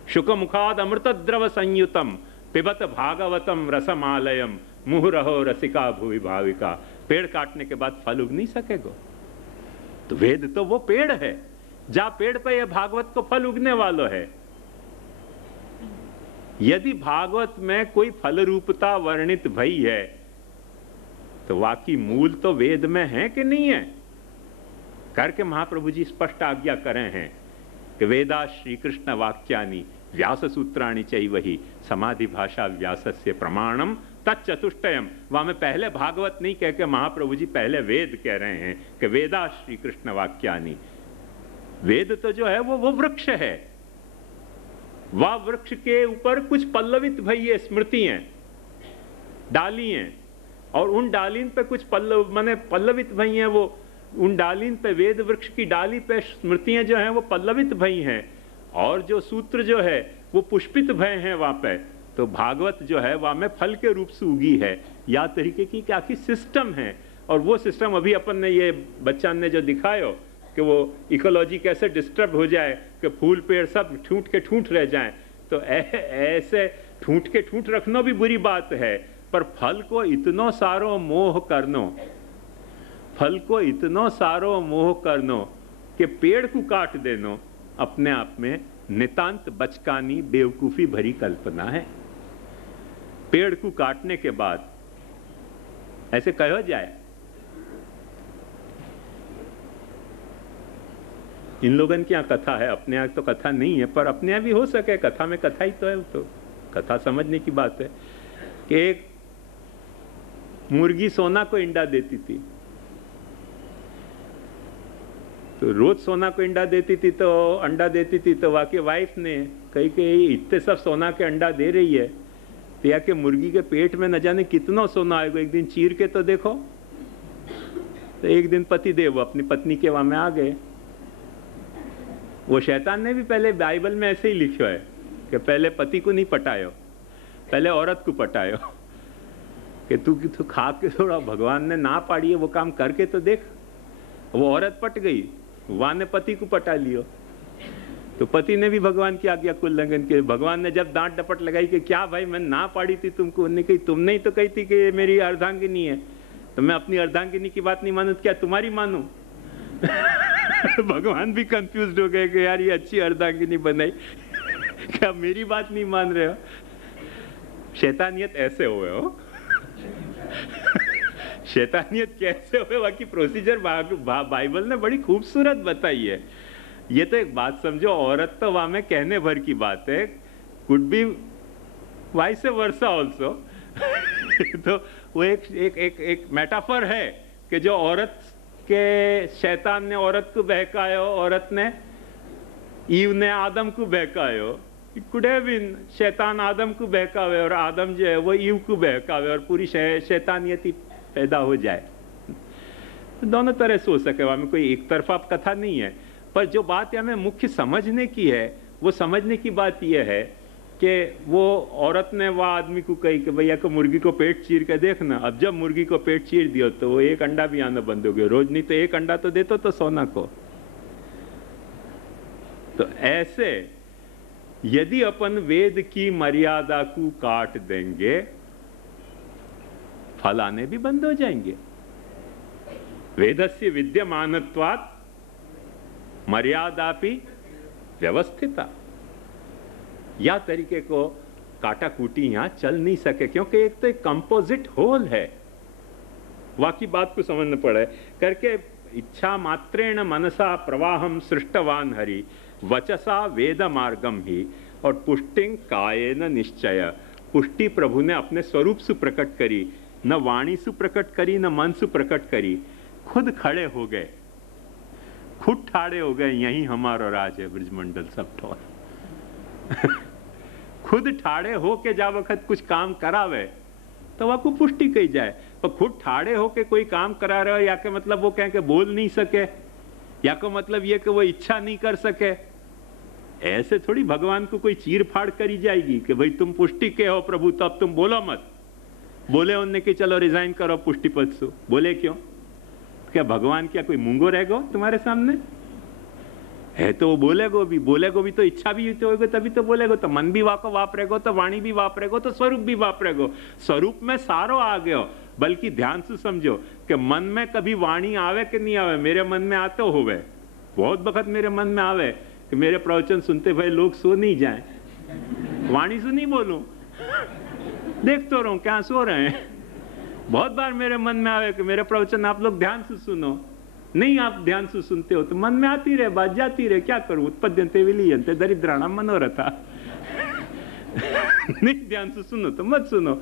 शुक मुखाद अमृत द्रव संयुतम पिबत भागवतम रसमालयम मुहुरहो रसिका भुवि भाविका। पेड़ काटने के बाद फल उग नहीं सकेगा। तो वेद तो वो पेड़ है, जा पेड़ पे ये भागवत को फल उगने वालों है। यदि भागवत में कोई फल रूपता वर्णित भई है तो वाकई मूल तो वेद में है कि नहीं है। करके महाप्रभु जी स्पष्ट आज्ञा करें हैं कि वेदा श्री कृष्ण वाक्यानि व्यास सूत्राणि चैवहि समाधि भाषा व्यासस्य प्रमाणम तच्चतुष्टयम। वहां में पहले भागवत नहीं कह के महाप्रभु जी पहले वेद कह रहे हैं कि वेदा श्री कृष्ण वाक्यानि। वेद तो जो है वो वृक्ष है। वह वृक्ष के ऊपर कुछ पल्लवित भई स्मृति हैं, डाली हैं, और उन डालीन पे कुछ पल्लवित भई हैं। वो उन डालीन पे, वेद वृक्ष की डाली पे स्मृतियां जो हैं वो पल्लवित भई हैं, और जो सूत्र जो है वो पुष्पित भय हैं वहां पे। तो भागवत जो है वहां में फल के रूप से उगी है। या तरीके की क्या की सिस्टम है, और वो सिस्टम अभी अपन ने ये बच्चा ने जो दिखायो कि वो इकोलॉजी कैसे डिस्टर्ब हो जाए कि फूल पेड़ सब ठूंठ के ठूंठ रह जाएं। तो ऐसे ठूंठ के ठूंठ रखना भी बुरी बात है, पर फल को इतनो सारो मोह करनो, फल को इतनो सारो मोह करनो कि पेड़ को काट देनो अपने आप में नितांत बचकानी बेवकूफी भरी कल्पना है। पेड़ को काटने के बाद ऐसे कहो जाए। इन लोगों की यहाँ कथा है, अपने यहाँ तो कथा नहीं है, पर अपने यहाँ भी हो सके कथा में कथा ही तो है। तो कथा समझने की बात है कि एक मुर्गी सोना को इंडा देती थी, तो रोज सोना को अंडा देती थी, तो वाकई वाइफ ने कही कि इतने सब सोना के अंडा दे रही है तो या कि मुर्गी के पेट में न जाने कितना सोना आएगा, एक दिन चीर के तो देखो। तो एक दिन पति देव अपनी पत्नी के वहां में आ गए। वो शैतान ने भी पहले बाइबल में ऐसे ही लिखा है कि पहले पति को नहीं पटायो, पहले औरत को पटायो, कि तू खा के थोड़ा, भगवान ने ना पाड़ी है वो काम करके तो देख। वो औरत पट गई, वहां ने पति को पटा लियो, तो पति ने भी भगवान की आज्ञा को उल्लंघन किया। भगवान ने जब डांट डपट लगाई कि क्या भाई मैं ना पाड़ी थी तुमको, उन्होंने कही तुमने ही तो कही थी कि ये मेरी अर्धांगिनी है, तो मैं अपनी अर्धांगिनी की बात नहीं मानू, क्या तुम्हारी मानू? भगवान भी कंफ्यूज हो गए कि यार ये अच्छी अर्धांगिनी बनाई, क्या मेरी बात नहीं मान रहे हो? शैतानियत ऐसे हुए हो। शैतानियत कैसे हुए, बाकी प्रोसीजर बाइबल ने बड़ी खूबसूरत बताई है। ये तो एक बात समझो, औरत तो वहां में कहने भर की बात है, could be vice versa also. तो वो एक मेटाफर है कि जो औरत के, शैतान ने औरत को बहकायो, औरत ने, ईव ने आदम को बहकायो। कुड हैव बीन शैतान आदम को बहकावे और आदम जो है वो ईव को बहकावे और पूरी शैतानियत ही पैदा हो जाए। तो दोनों तरह से हो सके, वहां में कोई एक तरफा कथा नहीं है। पर जो बात हमें मुख्य समझने की है, वो समझने की बात यह है कि वो औरत ने वह आदमी को कही कि भैया को मुर्गी को पेट चीर के देखना। अब जब मुर्गी को पेट चीर दियो तो वो एक अंडा भी आना बंद हो गया रोज, नहीं तो एक अंडा तो देतो तो सोना को। तो ऐसे यदि अपन वेद की मर्यादा को काट देंगे, फल आने भी बंद हो जाएंगे। वेदस्य विद्यमानत्वात् मर्यादापि व्यवस्थिता, या तरीके को काटा कूटी यहां चल नहीं सके, क्योंकि एक तो एक कंपोजिट होल है। वाकी बात को समझना पड़े करके, इच्छा मात्रेण मनसा प्रवाहम सृष्टवान हरि वचसा वेद मार्गम ही, और पुष्टिंग कायेन निश्चय। पुष्टि प्रभु ने अपने स्वरूप से प्रकट करी, न वाणी से प्रकट करी न मन से प्रकट करी, खुद खड़े हो गए, खुद ठाड़े हो गए, यही हमारा राज है ब्रजमंडल सब ठोर। खुद ठाड़े हो के जा वक्त कुछ काम करावे तो वह को पुष्टि कही जाए। पर खुद ठाड़े हो के कोई काम करा रहे हो, या के मतलब वो कहें कि बोल नहीं सके, या को मतलब ये कि वो इच्छा नहीं कर सके, ऐसे थोड़ी भगवान को कोई चीर फाड़ करी जाएगी कि भाई तुम पुष्टि के हो प्रभु तो अब तुम बोलो मत। बोले उनने कि चलो रिजाइन करो पुष्टि पद से, बोले क्यों? क्या भगवान क्या कोई मूंगो रहेगा तुम्हारे सामने है? तो वो बोलेगो भी तो इच्छा भी तो होगी तभी तो बोलेगो। तो मन भी वाको वापरेगो, तो वाणी भी वापरेगो, तो स्वरूप भी वापरेगो। स्वरूप में सारो आ गयो, बल्कि ध्यान से समझो कि मन में कभी वाणी आवे कि नहीं आवे। मेरे मन में आते होवे, बहुत वक्त मेरे मन में आवे कि मेरे प्रवचन सुनते भाई लोग सो नहीं जाए, वाणी से नहीं बोलूं, देखते रहूं क्या सो रहे हैं। बहुत बार मेरे मन में आवे कि मेरे प्रवचन आप लोग ध्यान से सुनो, नहीं आप ध्यान से सुनते हो तो मन में आती रहे, बात जाती रहे, क्या करूं? उत्पद्यन्ते विलीयन्ते दरिद्राणाम मनोरथा। नहीं ध्यान से सुनो तो मत सुनो,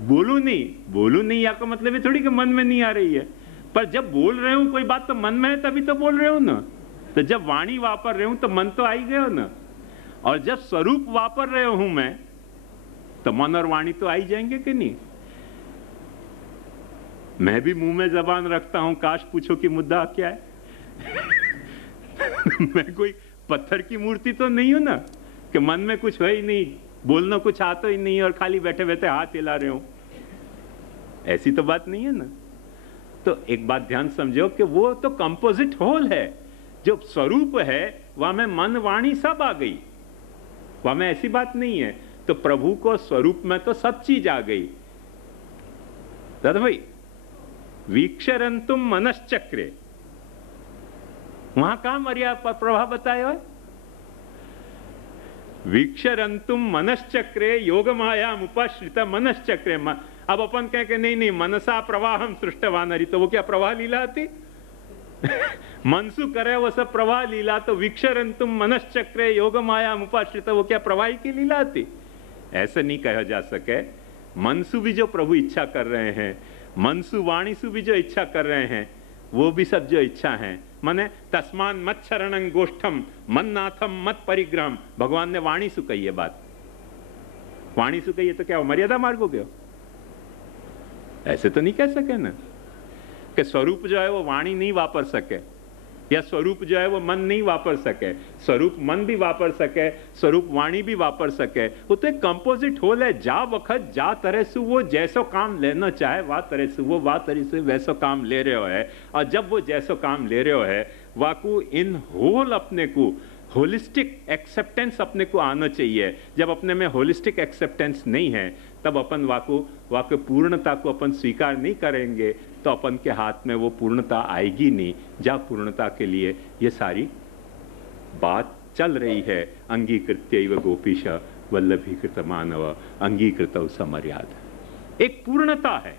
बोलू नहीं या का मतलब है थोड़ी कि मन में नहीं आ रही है, पर जब बोल रहे हूं कोई बात तो मन में है तभी तो बोल रहे हो ना। तो जब वाणी वापर रहे हूं तो मन तो आ ही गया ना, और जब स्वरूप वापर रहे हूं मैं तो मन और वाणी तो आ ही जाएंगे कि नहीं। मैं भी मुंह में जबान रखता हूं, काश पूछो कि मुद्दा क्या है। मैं कोई पत्थर की मूर्ति तो नहीं हूं ना कि मन में कुछ है ही नहीं, बोलना कुछ आता ही नहीं और खाली बैठे बैठे हाथ हिला रहे हो, ऐसी तो बात नहीं है ना। तो एक बात ध्यान समझो कि वो तो कंपोजिट होल है, जो स्वरूप है वहां में मन वाणी सब आ गई, वहां में ऐसी बात नहीं है। तो प्रभु को स्वरूप में तो सब चीज आ गई। दादा भाई वीक्षरंतुम मनश्चक्रे, वहां कहां मर्यादा प्रभाव बताया है? वीक्षरंतुम मनश्चक्रे योग मायाम उपाश्रित मनश्चक्रे। अब अपन कह के नहीं मनसा प्रवाहम सृष्टवान हरि, तो वो क्या प्रवाह लीला थी? मनसु करे वो सब प्रवाह लीला, तो वीक्षरंतुम मनश्चक्रे योग मायाम उपाश्रित वो क्या प्रवाही की लीला थी? ऐसे नहीं कहा जा सके। मनसु भी जो प्रभु इच्छा कर रहे हैं, मनसु वाणीसु भी जो इच्छा कर रहे हैं, वो भी सब जो इच्छा है, माने तस्मान मत शरणं गोष्ठम मन नाथम मत परिग्रहम। भगवान ने वाणी सु कही है बात, वाणी से कहिए तो क्या वो मर्यादा मार्ग हो गया? ऐसे तो नहीं कह सके ना कि स्वरूप जो है वो वाणी नहीं वापर सके, या स्वरूप जो है वो मन नहीं वापर सके। स्वरूप मन भी वापर सके, स्वरूप वाणी भी वापर सके। वो तो एक कंपोजिट होल है। जा वक्त जा तरह से वो जैसो काम लेना चाहे वा तरह से वो वा तरह से वैसो काम ले रहे हो है। और जब वो जैसो काम ले रहे हो है वाकू इन होल अपने को होलिस्टिक एक्सेप्टेंस अपने को आना चाहिए। जब अपने में होलिस्टिक एक्सेप्टेंस नहीं है तब अपन वाकू पूर्णता को अपन स्वीकार नहीं करेंगे तो अपन के हाथ में वो पूर्णता आएगी नहीं। जा पूर्णता के लिए ये सारी बात चल रही है। अंगीकृत्यैव गोपीश वल्लभीकृत मानव अंगीकृत समर्याद, एक पूर्णता है।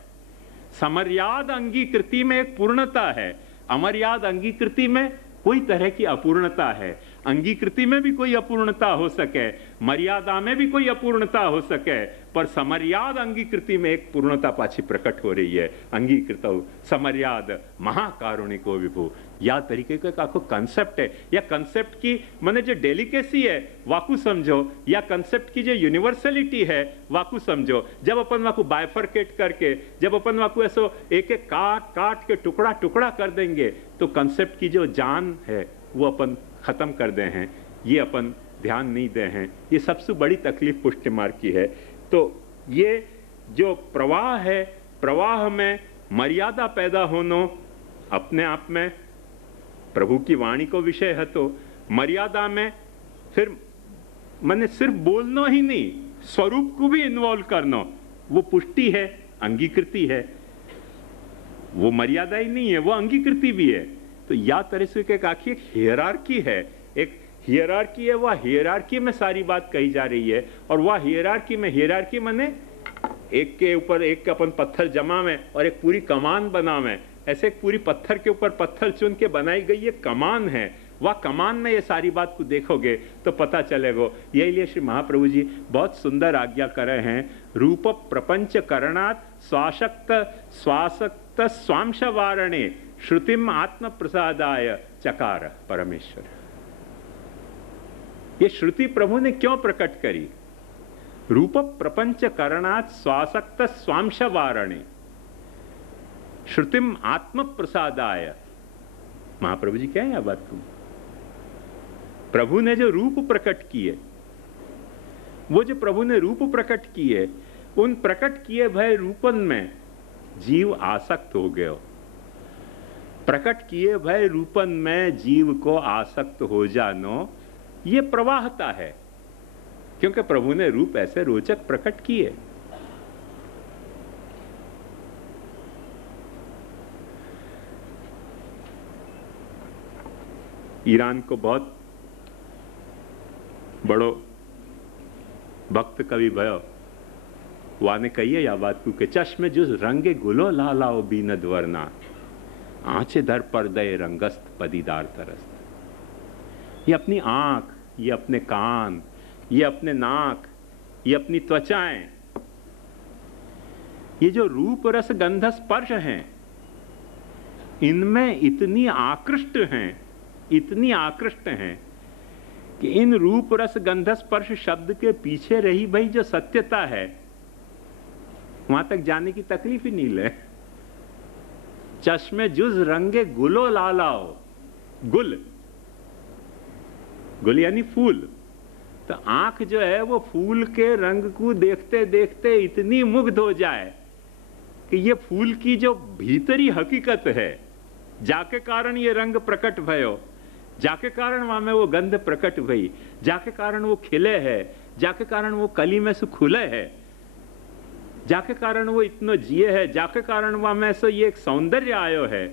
समर्याद अंगीकृति में एक पूर्णता है, अमर्याद अंगीकृति में कोई तरह की अपूर्णता है। अंगीकृति में भी कोई अपूर्णता हो सके, मर्यादा में भी कोई अपूर्णता हो सके, पर समर्याद अंगीकृति में एक पूर्णता पाछी प्रकट हो रही है। अंगीकृत समर्याद महाकारुणिको विभु, या तरीके का आखो कंसेप्ट है। या कंसेप्ट की माने जो डेलिकेसी है वाकू समझो, या कंसेप्ट की जो यूनिवर्सलिटी है वाकू समझो। जब अपन वाकू बाइफरकेट करके, जब अपन वाकू ऐसो एक एक काट के टुकड़ा टुकड़ा कर देंगे तो कंसेप्ट की जो जान है वो अपन खत्म कर दे हैं। ये अपन ध्यान नहीं दे हैं। ये सबसे बड़ी तकलीफ पुष्टि मार्ग की है। तो ये जो प्रवाह है, प्रवाह में मर्यादा पैदा होना अपने आप में प्रभु की वाणी को विषय है। तो मर्यादा में फिर मैंने सिर्फ बोलना ही नहीं, स्वरूप को भी इन्वॉल्व करना, वो पुष्टि है, अंगीकृति है। वो मर्यादा ही नहीं है, वो अंगीकृति भी है। तो या तरह से एक आखिर एक हियरार्की है, एक हियरार्की है। वह हियरार्की में सारी बात कही जा रही है। और वह हियरार्की में, हियरार्की माने एक के ऊपर एक अपन पत्थर जमा में और एक पूरी कमान बना में, ऐसे एक पूरी पत्थर के ऊपर पत्थर चुन के बनाई गई ये कमान है। वह कमान में ये सारी बात को देखोगे तो पता चलेगा। यही लिए श्री महाप्रभु जी बहुत सुंदर आज्ञा कर रहे हैं। रूप प्रपंच करणात् स्वासक्त स्वासक्त स्वांश वारणे श्रुतिम आत्म प्रसादाय चकार परमेश्वर। ये श्रुति प्रभु ने क्यों प्रकट करी? रूप प्रपंच करणात् स्वासक्त स्वांश वारणे श्रुतिम आत्म प्रसादाय। महाप्रभु जी क्या है बात को? प्रभु ने जो रूप प्रकट किए, वो जो प्रभु ने रूप प्रकट किए, उन प्रकट किए भय रूपन में जीव आसक्त हो गयो। प्रकट किए भय रूपन में जीव को आसक्त हो जानो ये प्रवाहता है, क्योंकि प्रभु ने रूप ऐसे रोचक प्रकट किए। ईरान को बहुत बड़ो भक्त कवि भयो, वाने कहिए या बात को के चश्मे जुज रंगे गुलो लालाओ बीनद वरना आंचे दर पर्दे रंगस्त पदीदार तरस्त। ये अपनी आंख, ये अपने कान, ये अपने नाक, ये अपनी त्वचाएं, ये जो रूप रस गंध स्पर्श हैं, इनमें इतनी आकृष्ट हैं, इतनी आकृष्ट हैं कि इन रूप रस गंध स्पर्श शब्द के पीछे रही भाई जो सत्यता है वहां तक जाने की तकलीफ ही नहीं ले। चश्मे जुज रंगे गुलो लालाओ, गुल, गुल यानी फूल। तो आंख जो है वो फूल के रंग को देखते देखते इतनी मुग्ध हो जाए कि ये फूल की जो भीतरी हकीकत है, जाके कारण ये रंग प्रकट भयो, जाके कारण वहां में वो गंध प्रकट भई, जाके कारण वो खिले है, जाके कारण वो कली में से खुले है, जाके कारण वो इतना जिए है, जाके कारण वहां में से ये एक सौंदर्य आयो है,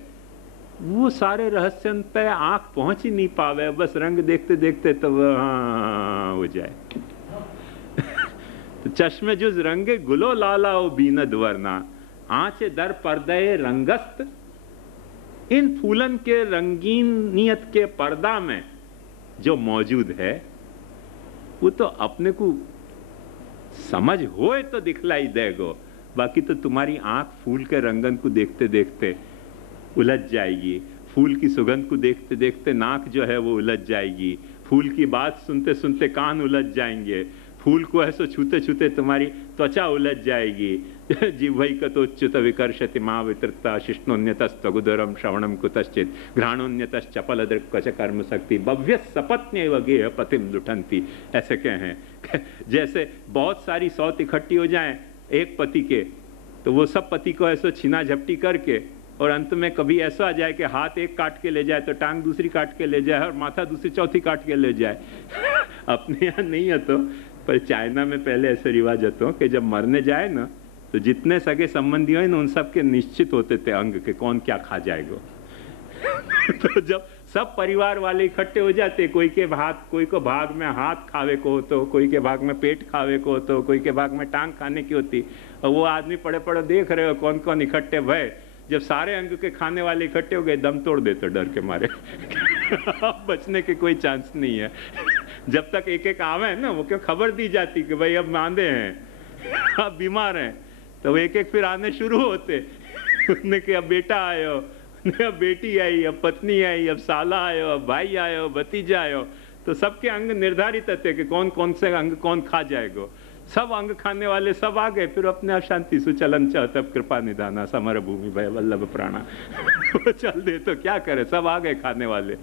वो सारे रहस्य पे आंख पहुंच ही नहीं पावे। बस रंग देखते देखते तो हाँ हो जाए। तो चश्मे जुज रंगे गुलो लालाओ बीनद वरना आंचे दर पर्दे रंगस्त। इन फूलन के रंगीन नियत के पर्दा में जो मौजूद है वो तो अपने को समझ होए तो दिखलाई देगो, बाकी तो तुम्हारी आंख फूल के रंगन को देखते देखते उलझ जाएगी, फूल की सुगंध को देखते देखते नाक जो है वो उलझ जाएगी, फूल की बात सुनते सुनते कान उलझ जाएंगे, फूल को ऐसे छूते छूते तुम्हारी त्वचा उलझ जाएगी। जिह्वैकतोच्युत विकर्षति मां वितृता शिष्णोन्यतस्तगुदरम श्रवणम कुतश्चित घ्राणोन्यतश्चपल दृक्कच कर्म शक्ति भव्य सपत्न्यैव गेह पतिम लुठन्ति। ऐसे क्या हैं जैसे बहुत सारी सौत इकट्ठी हो जाएं एक पति के, तो वो सब पति को ऐसे छीना झपटी करके, और अंत में कभी ऐसा आ जाए कि हाथ एक काट के ले जाए तो टांग दूसरी काट के ले जाए और माथा दूसरी चौथी काट के ले जाए। अपने यहाँ नहीं है तो, पर चाइना में पहले ऐसे रिवाज होते कि जब मरने जाए ना तो जितने सगे संबंधी हो ना उन सब के निश्चित होते थे अंग के कौन क्या खा जाएगा। तो जब सब परिवार वाले इकट्ठे हो जाते, कोई के कोई को भाग में हाथ खावे को होतो, कोई के भाग में पेट खावे को होतो, कोई के भाग में टांग खाने की होती, और वो आदमी पड़े पड़े देख रहे हो कौन कौन इकट्ठे भय। जब सारे अंग के खाने वाले इकट्ठे हो गए दम तोड़ देते डर के मारे। अब बचने के कोई चांस नहीं है। जब तक एक एक आवे ना, वो क्यों खबर दी जाती कि भाई अब मांदे हैं, अब बीमार हैं, तो वो एक एक फिर आने शुरू होते। उसने कि अब बेटा आयो, अब बेटी आई, अब पत्नी आई, अब साला आयो, अब भाई आयो, भतीजा आयो। तो सबके अंग निर्धारित थे कि कौन कौन से अंग कौन खा जाएगा। सब अंग खाने वाले सब आ गए, फिर अपने आप शांति सुचलन च तब कृपा निधाना समर भूमि भय वल्लभ प्राणा। वो चल दे तो क्या करे, सब आ गए खाने वाले।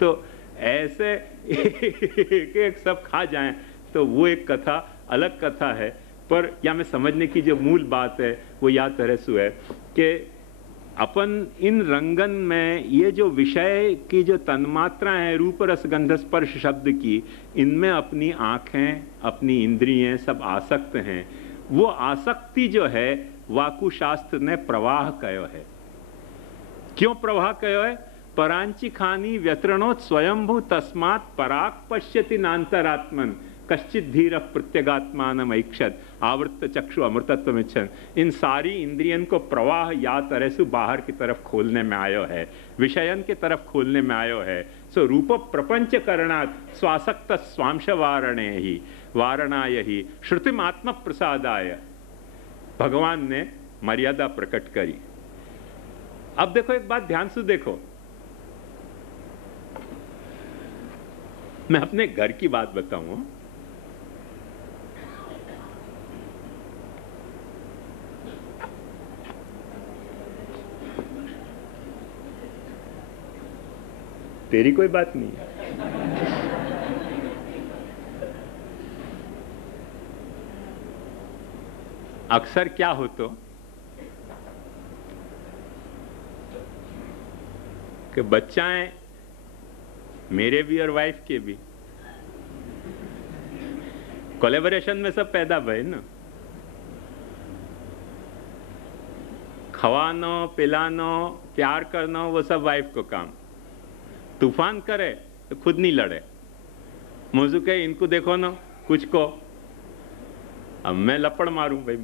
तो ऐसे एक एक सब खा जाएं तो वो एक कथा अलग कथा है। पर या में समझने की जो मूल बात है वो या तरह से है कि अपन इन रंगन में ये जो विषय की जो तन्मात्रा है रूप रस गंध स्पर्श शब्द की, इनमें अपनी आँखें अपनी इंद्रियां सब आसक्त हैं। वो आसक्ति जो है वाकु शास्त्र ने प्रवाह कहो है। क्यों प्रवाह कहो है? परांची खानी व्यतरणोत स्वयंभू तस्मात् पराक पश्यति नान्तरात्मन कश्चित धीर प्रत्यगात्मान ऐक्षत आवृत्त चक्षु अमृतत्व मिच्छन। इन सारी इंद्रियन को प्रवाह या तरह से बाहर की तरफ खोलने में आयो है, विषयन की तरफ खोलने में आयो है। सो रूप प्रपंच करणात् स्वासक्त स्वांश वारणे ही वारणाय ही श्रुतिम आत्म प्रसादाय भगवान ने मर्यादा प्रकट करी। अब देखो एक बात ध्यान से देखो, मैं अपने घर की बात बताऊं। तेरी कोई बात नहीं है। अक्सर क्या हो तो कि बच्चाएं मेरे भी और वाइफ के भी कोलैबोरेशन में सब पैदा भय ना। खवानो पिलानो प्यार करना वो सब वाइफ को काम। तूफान करे तो खुद नहीं लड़े, मौजू के इनको देखो ना कुछ को, अब मैं लपड़ मारूं भाई,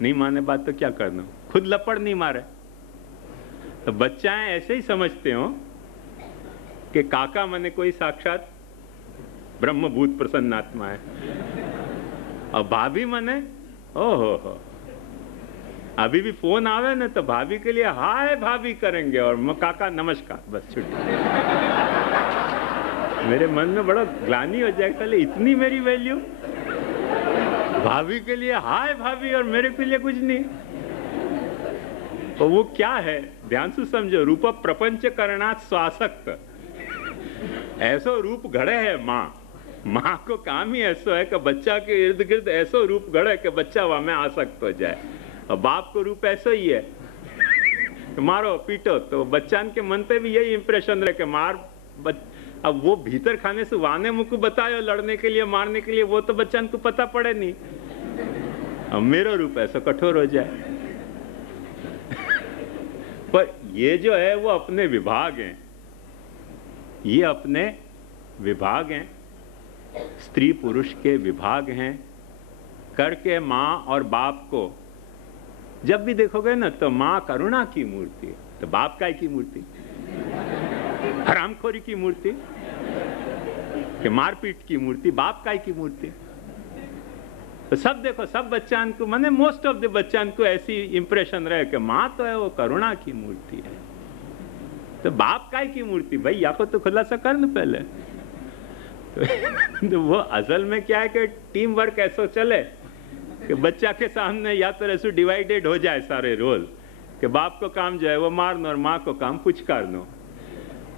नहीं माने बात तो क्या करना, खुद लपड़ नहीं मारे। तो बच्चाएं ऐसे ही समझते हो कि काका मने कोई साक्षात ब्रह्मभूत प्रसन्नात्मा है, और भाभी मने हो अभी भी फोन आवे ना तो भाभी के लिए हाय भाभी करेंगे और काका नमस्कार, बस छुट्टी। मेरे मन में बड़ा ग्लानि हो जाएगा, इतनी मेरी वैल्यू, भाभी के लिए हाय भाभी और मेरे के लिए कुछ नहीं। तो वो क्या है ध्यान से समझो, रूप प्रपंच करणात् स्वासक्त। ऐसो रूप घड़े है माँ को काम ही ऐसा है कि बच्चा के इर्द गिर्द ऐसो रूप घड़े कि बच्चा वहां में आसक्त हो जाए। और बाप को रूप ऐसा ही है, मारो पीटो, तो बच्चान के मन पे भी यही इंप्रेशन रहे कि मार अब वो भीतर खाने से वाने मुझको बतायो लड़ने के लिए मारने के लिए, वो तो बच्चान को पता पड़े नहीं। अब मेरा रूप ऐसा कठोर हो जाए। पर ये जो है वो अपने विभाग हैं, ये अपने विभाग हैं, स्त्री पुरुष के विभाग हैं। करके माँ और बाप को जब भी देखोगे ना तो माँ करुणा की मूर्ति, तो बाप काय की मूर्ति, हरामखोरी की मूर्ति, कि मारपीट की मूर्ति, बाप काय की मूर्ति। तो सब देखो, सब बच्चान को माने मोस्ट ऑफ द बच्चान को ऐसी इंप्रेशन रहे कि माँ तो है वो करुणा की मूर्ति है, तो बाप काय की मूर्ति। भाई या को तो खुलासा कर न पहले। तो वो असल में क्या है कि टीम वर्क ऐसा चले कि बच्चा के सामने या तो ऐसे डिवाइडेड हो जाए सारे रोल कि बाप को काम जो है वो मारना और माँ को काम पुचकारना।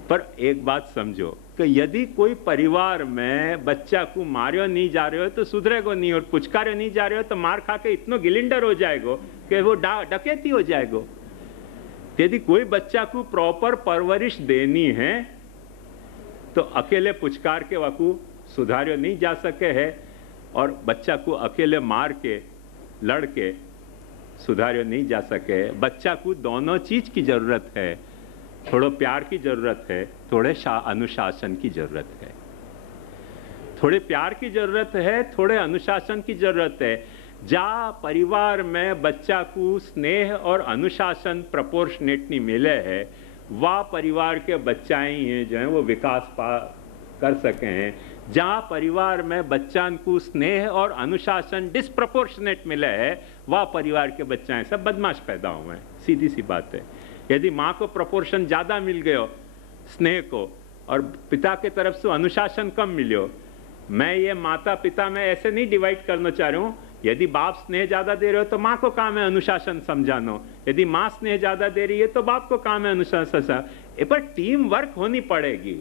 पर एक बात समझो कि यदि कोई परिवार में बच्चा को मारियो नहीं जा रहे हो तो सुधरेगो नहीं, और पुचकारे नहीं जा रहे हो तो मार खा के इतना गिलिंडर हो जाएगो कि वो डकैती हो जाएगो। यदि कोई बच्चा को प्रॉपर परवरिश देनी है तो अकेले पुचकार के वाकू सुधारियो नहीं जा सके है, और बच्चा को अकेले मार के लड़ के सुधारियो नहीं जा सके। बच्चा को दोनों चीज की जरूरत है, थोड़ा प्यार की जरूरत है, थोड़े अनुशासन की जरूरत है। थोड़े प्यार की जरूरत है, थोड़े अनुशासन की जरूरत है। जहाँ परिवार में बच्चा को स्नेह और अनुशासन प्रोपोर्शनेटली मिले है, वह परिवार के बच्चाएं हैं जो हैं वो विकास कर सके हैं। जहाँ परिवार में बच्चान को स्नेह और अनुशासन डिस्प्रपोर्शनेट मिले है, वह परिवार के बच्चाएं सब बदमाश पैदा हुए हैं। सीधी सी बात है। यदि माँ को प्रोपोर्शन ज़्यादा मिल गयो स्नेह को और पिता के तरफ से अनुशासन कम मिलो, मैं ये माता पिता में ऐसे नहीं डिवाइड करना चाह रहा हूँ। यदि बाप स्नेह ज़्यादा दे रहे हो तो माँ को काम है अनुशासन समझाना, यदि माँ स्नेह ज़्यादा दे रही है तो बाप को काम है अनुशासन। पर टीम वर्क होनी पड़ेगी।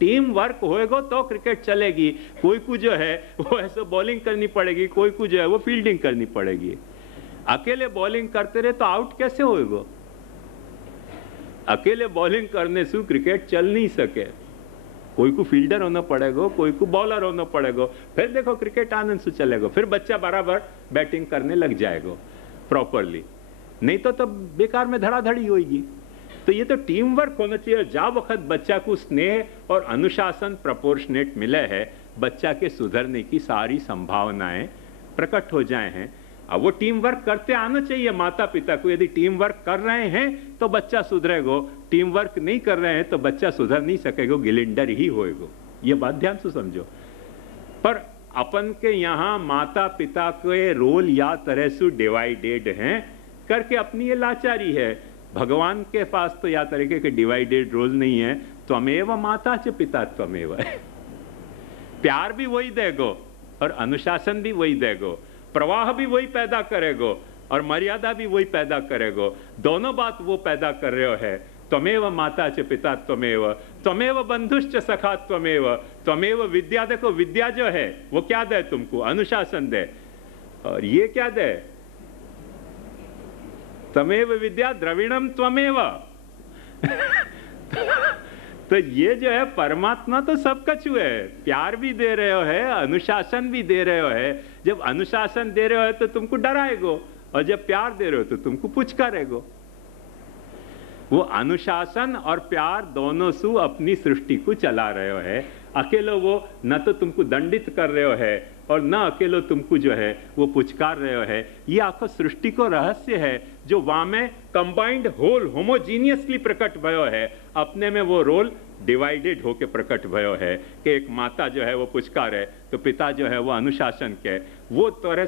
टीम वर्क होएगा तो क्रिकेट चलेगी। कोई को जो है वो ऐसे बॉलिंग करनी पड़ेगी, कोई को जो है वो फील्डिंग करनी पड़ेगी। अकेले बॉलिंग करते रहे तो आउट कैसे होएगा? अकेले बॉलिंग करने से क्रिकेट चल नहीं सके। कोई को फील्डर होना पड़ेगा, कोई को बॉलर होना पड़ेगा, फिर देखो क्रिकेट आनंद से चलेगा। फिर बच्चा बराबर बैटिंग करने लग जाएगा प्रॉपरली, नहीं तो बेकार में धड़ाधड़ी होगी। तो ये तो टीम वर्क होना चाहिए। जा वक्त बच्चा को स्नेह और अनुशासन प्रोपोर्शनेट मिले है, बच्चा के सुधरने की सारी संभावनाएं प्रकट हो जाए हैं। अब वो टीम वर्क करते आना चाहिए माता पिता को। यदि टीम वर्क कर रहे हैं तो बच्चा सुधरेगो, टीम वर्क नहीं कर रहे हैं तो बच्चा सुधर नहीं सकेगो, गिलिंडर ही होएगो। ये बात ध्यान से समझो। पर अपन के यहाँ माता पिता के रोल या तरह से डिवाइडेड हैं करके अपनी ये लाचारी है। भगवान के पास तो या तरीके के डिवाइडेड रोल नहीं है। त्वमेव माता च पिता त्वमेव है। प्यार भी वही देगो और अनुशासन भी वही देगो, प्रवाह भी वही पैदा करेगो और मर्यादा भी वही पैदा करेगो। दोनों बात वो पैदा कर रहे हो है। त्वमेव माता च पिता त्वमेव, त्वमेव बंधुश्च सखा त्वमेव, त्वमेव विद्या। देखो विद्या जो है वो क्या दे तुमको? अनुशासन दे। और ये क्या दे? त्वमेव विद्या द्रविणम त्वमेव। तो ये जो है परमात्मा तो सब कछु है। प्यार भी दे रहे हो है, अनुशासन भी दे रहे हो है। जब अनुशासन दे रहे हो तो तुमको डराएगो, और जब प्यार दे रहे हो तो तुमको पुचकारेगो। वो अनुशासन और प्यार दोनों से अपनी सृष्टि को चला रहे हो है। अकेलो वो न तो तुमको दंडित कर रहे हो है और न अकेलो तुमको जो है वो पुचकार रहे हो है। ये आपको सृष्टि को रहस्य है जो वहां में कंबाइंड होल होमोजीनियसली प्रकट भयो है। अपने में वो रोल डिवाइडेड होके प्रकट भयो है कि एक माता जो है वो पुचकार है तो पिता जो है वो अनुशासन के। वो तरह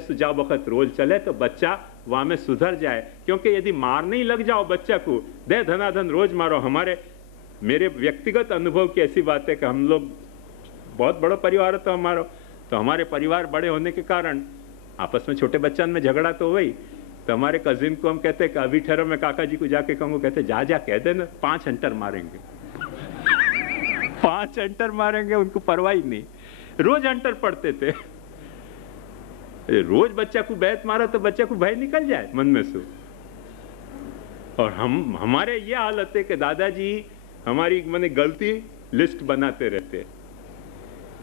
से जा वक्त रोल चले तो बच्चा वहां में सुधर जाए। क्योंकि यदि मार नहीं लग जाओ बच्चा को, दे धनाधन रोज मारो। मेरे व्यक्तिगत अनुभव की ऐसी बात है कि हम लोग बहुत बड़ा परिवार है तो हमारे परिवार बड़े होने के कारण आपस में छोटे बच्चन में झगड़ा तो वही। तो हमारे कजिन को हम कहते कि अभी ठहरो, मैं काका जी को जाके कहूँगा, कहते जा कह दे ना 5 अंटर मारेंगे। 5 अंटर मारेंगे, उनको परवाह ही नहीं। रोज अंटर पड़ते थे। रोज बच्चा को बैत मारो तो बच्चा को भय निकल जाए मन में से। और हमारे ये हालत है कि दादाजी हमारी मैंने गलती लिस्ट बनाते रहते,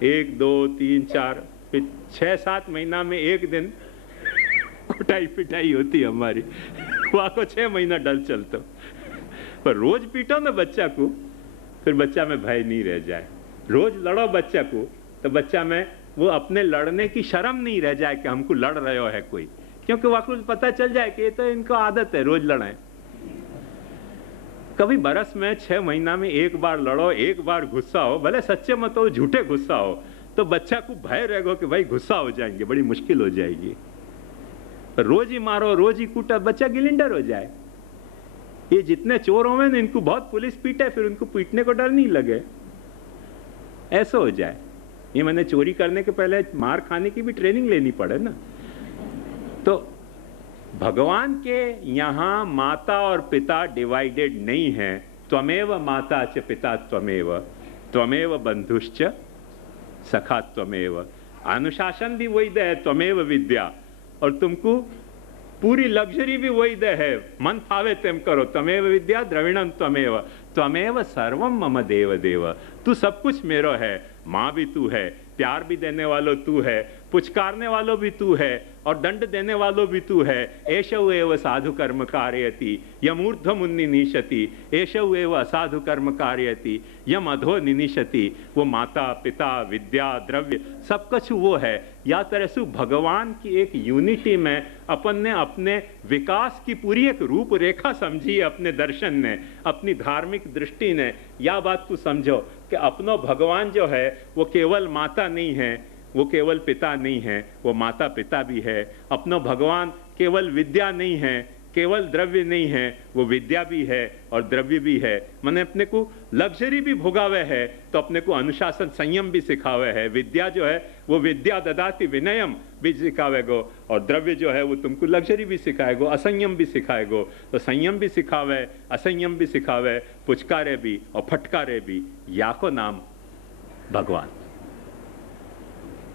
1 2 3 4, फिर 6-7 महीना में एक दिन कुटाई पिटाई होती हमारी। वहाँ को 6 महीना डल चलता। पर रोज पीटो ना बच्चा को, फिर बच्चा में भय नहीं रह जाए। रोज लड़ो बच्चा को तो बच्चा में वो अपने लड़ने की शर्म नहीं रह जाए कि हमको लड़ रहे हो है कोई। क्योंकि वहाँ को पता चल जाए कि ये तो इनको आदत है रोज लड़ाएं। कभी बरस में 6 महीना में एक बार लड़ो, एक बार गुस्सा हो, भले सच्चे मत हो झूठे गुस्सा हो, तो बच्चा को भय रहेगा कि भाई गुस्सा हो जाएंगे, बड़ी मुश्किल हो जाएगी। रोज ही मारो, रोज ही कूटा, बच्चा गिलिंडर हो जाए। ये जितने चोर होंगे ना, इनको बहुत पुलिस पीटे, फिर उनको पीटने को डर नहीं लगे। ऐसा हो जाए। ये मैंने चोरी करने के पहले मार खाने की भी ट्रेनिंग लेनी पड़े ना। तो भगवान के यहाँ माता और पिता डिवाइडेड नहीं है। त्वमेव माता च पिता त्वमेव, त्वमेव बंधुश्च सखा त्वमेव। अनुशासन भी वही दे है, त्वमेव विद्या, और तुमको पूरी लग्जरी भी वही दे है, मन फावे तेम करो। त्वमेव विद्या द्रविणम त्वमेव, त्वमेव सर्वम मम देव देव। तू सब कुछ मेरो है, माँ भी तू है, प्यार भी देने वालों तू है, पुचकारने वालों भी तू है, और दंड देने वालों भी तू है। एषौ एव साधु कर्म कारयति यमूर्ध्व मुनि निशति, एषौ एव असाधु कर्म कारयति यम अधो निनिशति। वो माता पिता विद्या द्रव्य सब कुछ वो है। या तरह से भगवान की एक यूनिटी में अपन ने अपने विकास की पूरी एक रूपरेखा समझी है अपने दर्शन ने, अपनी धार्मिक दृष्टि ने। या बात को समझो कि अपनो भगवान जो है वो केवल माता नहीं है, वो केवल पिता नहीं है, वो माता पिता भी है। अपनो भगवान केवल विद्या नहीं है, केवल द्रव्य नहीं है, वो विद्या भी है और द्रव्य भी है। मैंने अपने को लग्जरी भी भोगावे है तो अपने को अनुशासन संयम भी सिखावे है। विद्या जो है वो विद्या ददाति विनयम भी सिखावेगो, और द्रव्य जो है वो तुमको लग्जरी भी सिखाएगो, असंयम भी सिखाएगो। तो संयम भी सिखावे, असंयम भी सिखावे, पुचकारे भी और फटकारे भी। या को नाम भगवान।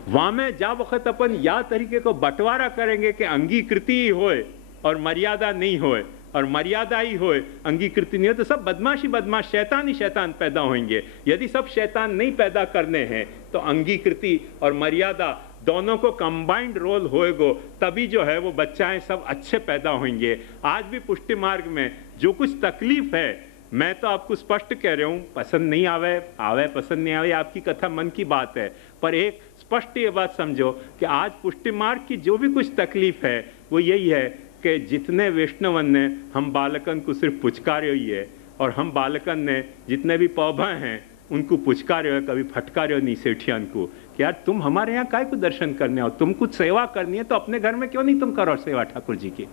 वहां में जा वक्त अपन या तरीके को बंटवारा करेंगे कि अंगीकृति ही होए और मर्यादा नहीं होए, और मर्यादा ही होए अंगीकृति नहीं हो, तो सब बदमाशी बदमाश शैतान ही शैतान पैदा होंगे। यदि सब शैतान नहीं पैदा करने हैं तो अंगीकृति और मर्यादा दोनों को कंबाइंड रोल होएगो, तभी जो है वो बच्चाएं सब अच्छे पैदा होंगे। आज भी पुष्टि मार्ग में जो कुछ तकलीफ है, मैं तो आपको स्पष्ट कह रहा हूँ, पसंद नहीं आवे पसंद नहीं आवे आपकी कथा मन की बात है, पर एक स्पष्ट ये बात समझो कि आज पुष्टि मार्ग की जो भी कुछ तकलीफ है वो यही है कि जितने वैष्णवन ने हम बालकन को सिर्फ पुचकारे हुई है, और हम बालकन ने जितने भी पौभा हैं उनको पुचकारे हो, कभी फटकारे हो नहीं सेठियान को कि यार तुम हमारे यहाँ काय को दर्शन करने आओ, तुम कुछ सेवा करनी है तो अपने घर में क्यों नहीं तुम करो सेवा ठाकुर जी की।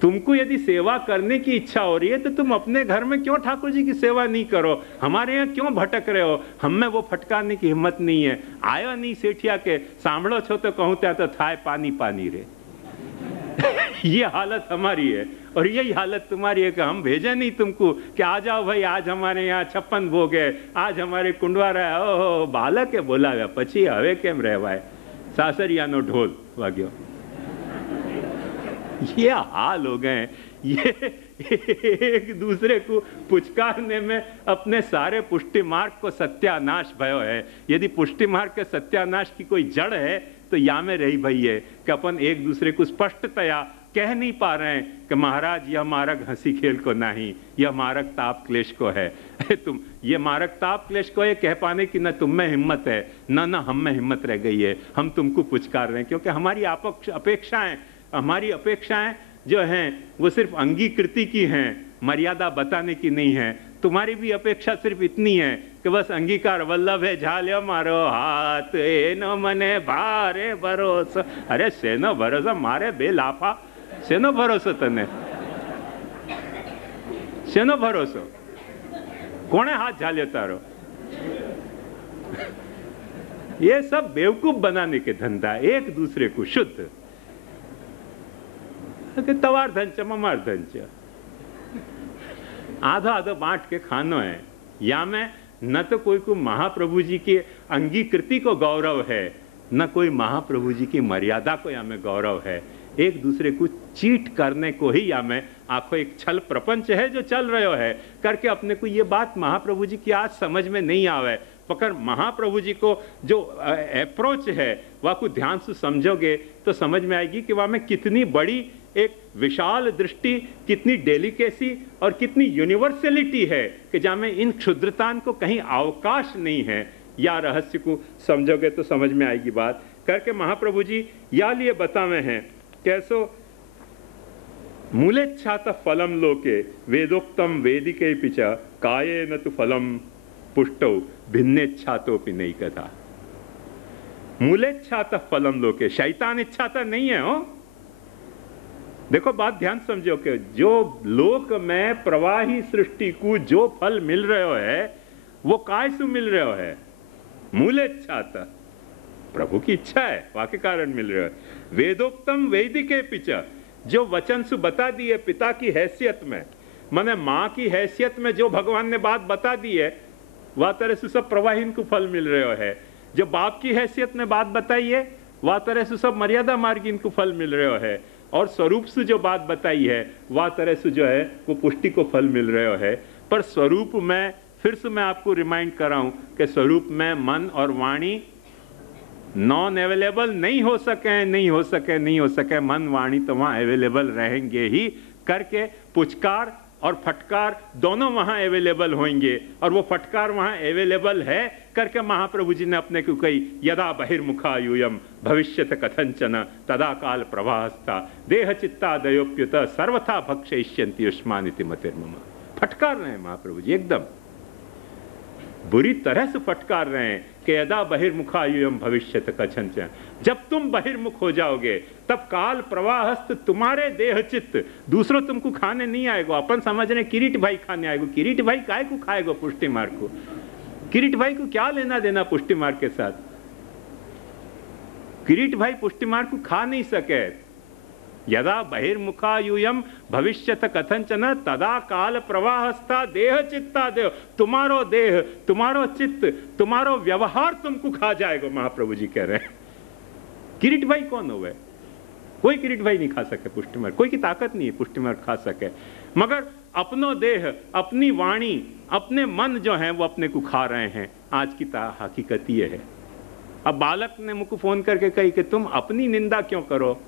तुमको यदि सेवा करने की इच्छा हो रही है तो तुम अपने घर में क्यों ठाकुर जी की सेवा नहीं करो, हमारे यहाँ क्यों भटक रहे हो। हम में वो फटकारने की हिम्मत नहीं है। आयो नहीं सेठिया के सांभळो छो तो कहूँ त्या तो थाय पानी पानी रे। ये हालत हमारी है, और यही हालत तुम्हारी है कि हम भेजे नहीं तुमको कि आ जाओ भाई, आज हमारे यहाँ 56 भोग है, आज हमारे कुंडवारा है। ओहो बालक है बोलाव्या पछी हवे केम रहवाय, सासरियानो ढोल वाग्यो। ये हाल हो गए। ये एक दूसरे को पुचकारने में अपने सारे पुष्टि मार्ग को सत्यानाश भयो है। यदि पुष्टि मार्ग के सत्यानाश की कोई जड़ है तो या में रही भई है कि अपन एक दूसरे को स्पष्टतया कह नहीं पा रहे हैं कि महाराज यह मार्ग हंसी खेल को नहीं, यह मार्ग ताप क्लेश को है। तुम ये मार्ग ताप क्लेश को ये कह पाने की न तुम में हिम्मत है न हम में हिम्मत रह गई है। हम तुमको पुचकार रहे हैं क्योंकि हमारी अपेक्षाएं जो हैं वो सिर्फ अंगीकृति की हैं, मर्यादा बताने की नहीं है। तुम्हारी भी अपेक्षा सिर्फ इतनी है कि बस अंगीकार वल्लभ है झाल्यो मारो हाथ एनो मने भारे भरोसा। अरे सेनो भरोसा मारे बे लाफा, सेनो भरोसा तने, सेनो भरोसा कोने हाथ झाल्यो तारो। ये सब बेवकूफ बनाने के धंधा, एक दूसरे को शुद्ध कि तवार धंच ममार धंच, आधा आधा बांट के खानो है। या में न तो कोई को महाप्रभु जी की अंगीकृति को गौरव है, न कोई महाप्रभु जी की मर्यादा को या में गौरव है। एक दूसरे को चीट करने को ही या में आखो एक छल प्रपंच है जो चल रहे है करके अपने को ये बात महाप्रभु जी की आज समझ में नहीं आवे। पकड़ महाप्रभु जी को जो अप्रोच है वह को ध्यान से समझोगे तो समझ में आएगी कि वह में कितनी बड़ी एक विशाल दृष्टि, कितनी डेलिकेसी और कितनी यूनिवर्सलिटी है कि जहाँ में इन क्षुद्रतान को कहीं अवकाश नहीं है। या रहस्य को समझोगे तो समझ में आएगी बात करके महाप्रभु जी या लिए बतावे हैं कैसो मूलेच्छात फलम लोके वेदोक्तम वेदिके पिचा काये न तो फलम पुष्टो भिन्नेच्छातोपि नहीं कथा। मूलेच्छात फलम लोके, शैतान इच्छाता नहीं है हो। देखो बात ध्यान समझो कि जो लोक में प्रवाही सृष्टि को जो फल मिल रहे है वो काय सु मिल रहे है? मूले इच्छा था, प्रभु की इच्छा है, वाक्य कारण मिल रहे हो। वेदोक्तम वैदिके पिच, जो वचन सु बता दिए पिता की हैसियत में, माने माँ की हैसियत में जो भगवान ने बात बता दी है, वह तरह से सब प्रवाहीन को फल मिल रहे है। जो बाप की हैसियत में बात बताई है, वह तरह से सब मर्यादा मार्गिन को फल मिल रहे है। और स्वरूप से जो बात बताई है, वह तरह से जो है वो पुष्टि को फल मिल रहे है। पर स्वरूप में फिर से मैं आपको रिमाइंड कर रहा हूं कि स्वरूप में मन और वाणी नॉन अवेलेबल नहीं हो सके। मन वाणी तो वहां अवेलेबल रहेंगे ही करके पुचकार और फटकार दोनों वहां अवेलेबल होंगे। और वो फटकार वहां अवेलेबल है करके महाप्रभु जी ने अपने को कही, यदा बहिर्मुखा यूयम भविष्यत कथंचन तदा काल प्रवाहस्था देह चित्तादयोप्युत सर्वथा भक्षयिष्यन्ति युष्मानिति मतिर्मम। फटकार रहे हैं महाप्रभु जी, एकदम बुरी तरह से फटकार रहे हैं कि यदा बहिर्मुखायुयम भविष्यत कथंचन, जब तुम बहिर्मुख हो जाओगे तब काल प्रवाहस्थ तुम्हारे देह चित्त, दूसरों तुमको खाने नहीं आएगा। अपन समझ रहे किरीट भाई खाने आएगा। किरीट भाई काय को खाएगा पुष्टि मार्ग को? किरीट भाई को क्या लेना देना पुष्टि मार्ग के साथ? किरीट भाई पुष्टि मार्ग को खा नहीं सके। यदा बहिर्मुखायुयम भविष्यत कथंचन तदा काल प्रवाहस्था देह चित्ता देव, तुम्हारो देह, तुम्हारो चित्त, तुम्हारो व्यवहार तुमको खा जाएगा, महाप्रभु जी कह रहे हैं। किरीट भाई कौन हो गए? कोई किरीट भाई नहीं खा सके पुष्टि मार्ग, कोई की ताकत नहीं है पुष्टि मार्ग खा सके। मगर अपनो देह, अपनी वाणी, अपने मन जो है वो अपने को खा रहे हैं। आज की हकीकत ये है। अब बालक ने मुझको फोन करके कही कि तुम अपनी निंदा क्यों करो,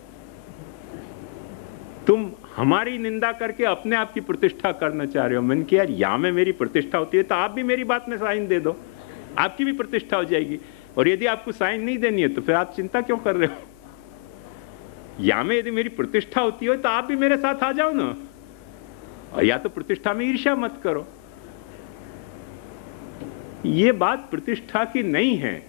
तुम हमारी निंदा करके अपने आप की प्रतिष्ठा करना चाह रहे हो। मैंने कहा यार, यहाँ में मेरी प्रतिष्ठा होती है तो आप भी मेरी बात में साइन दे दो, आपकी भी प्रतिष्ठा हो जाएगी। और यदि आपको साइन नहीं देनी है तो फिर आप चिंता क्यों कर रहे हो? यहाँ में यदि मेरी प्रतिष्ठा होती हो तो आप भी मेरे साथ आ जाओ ना, और या तो प्रतिष्ठा में ईर्ष्या मत करो। ये बात प्रतिष्ठा की नहीं है,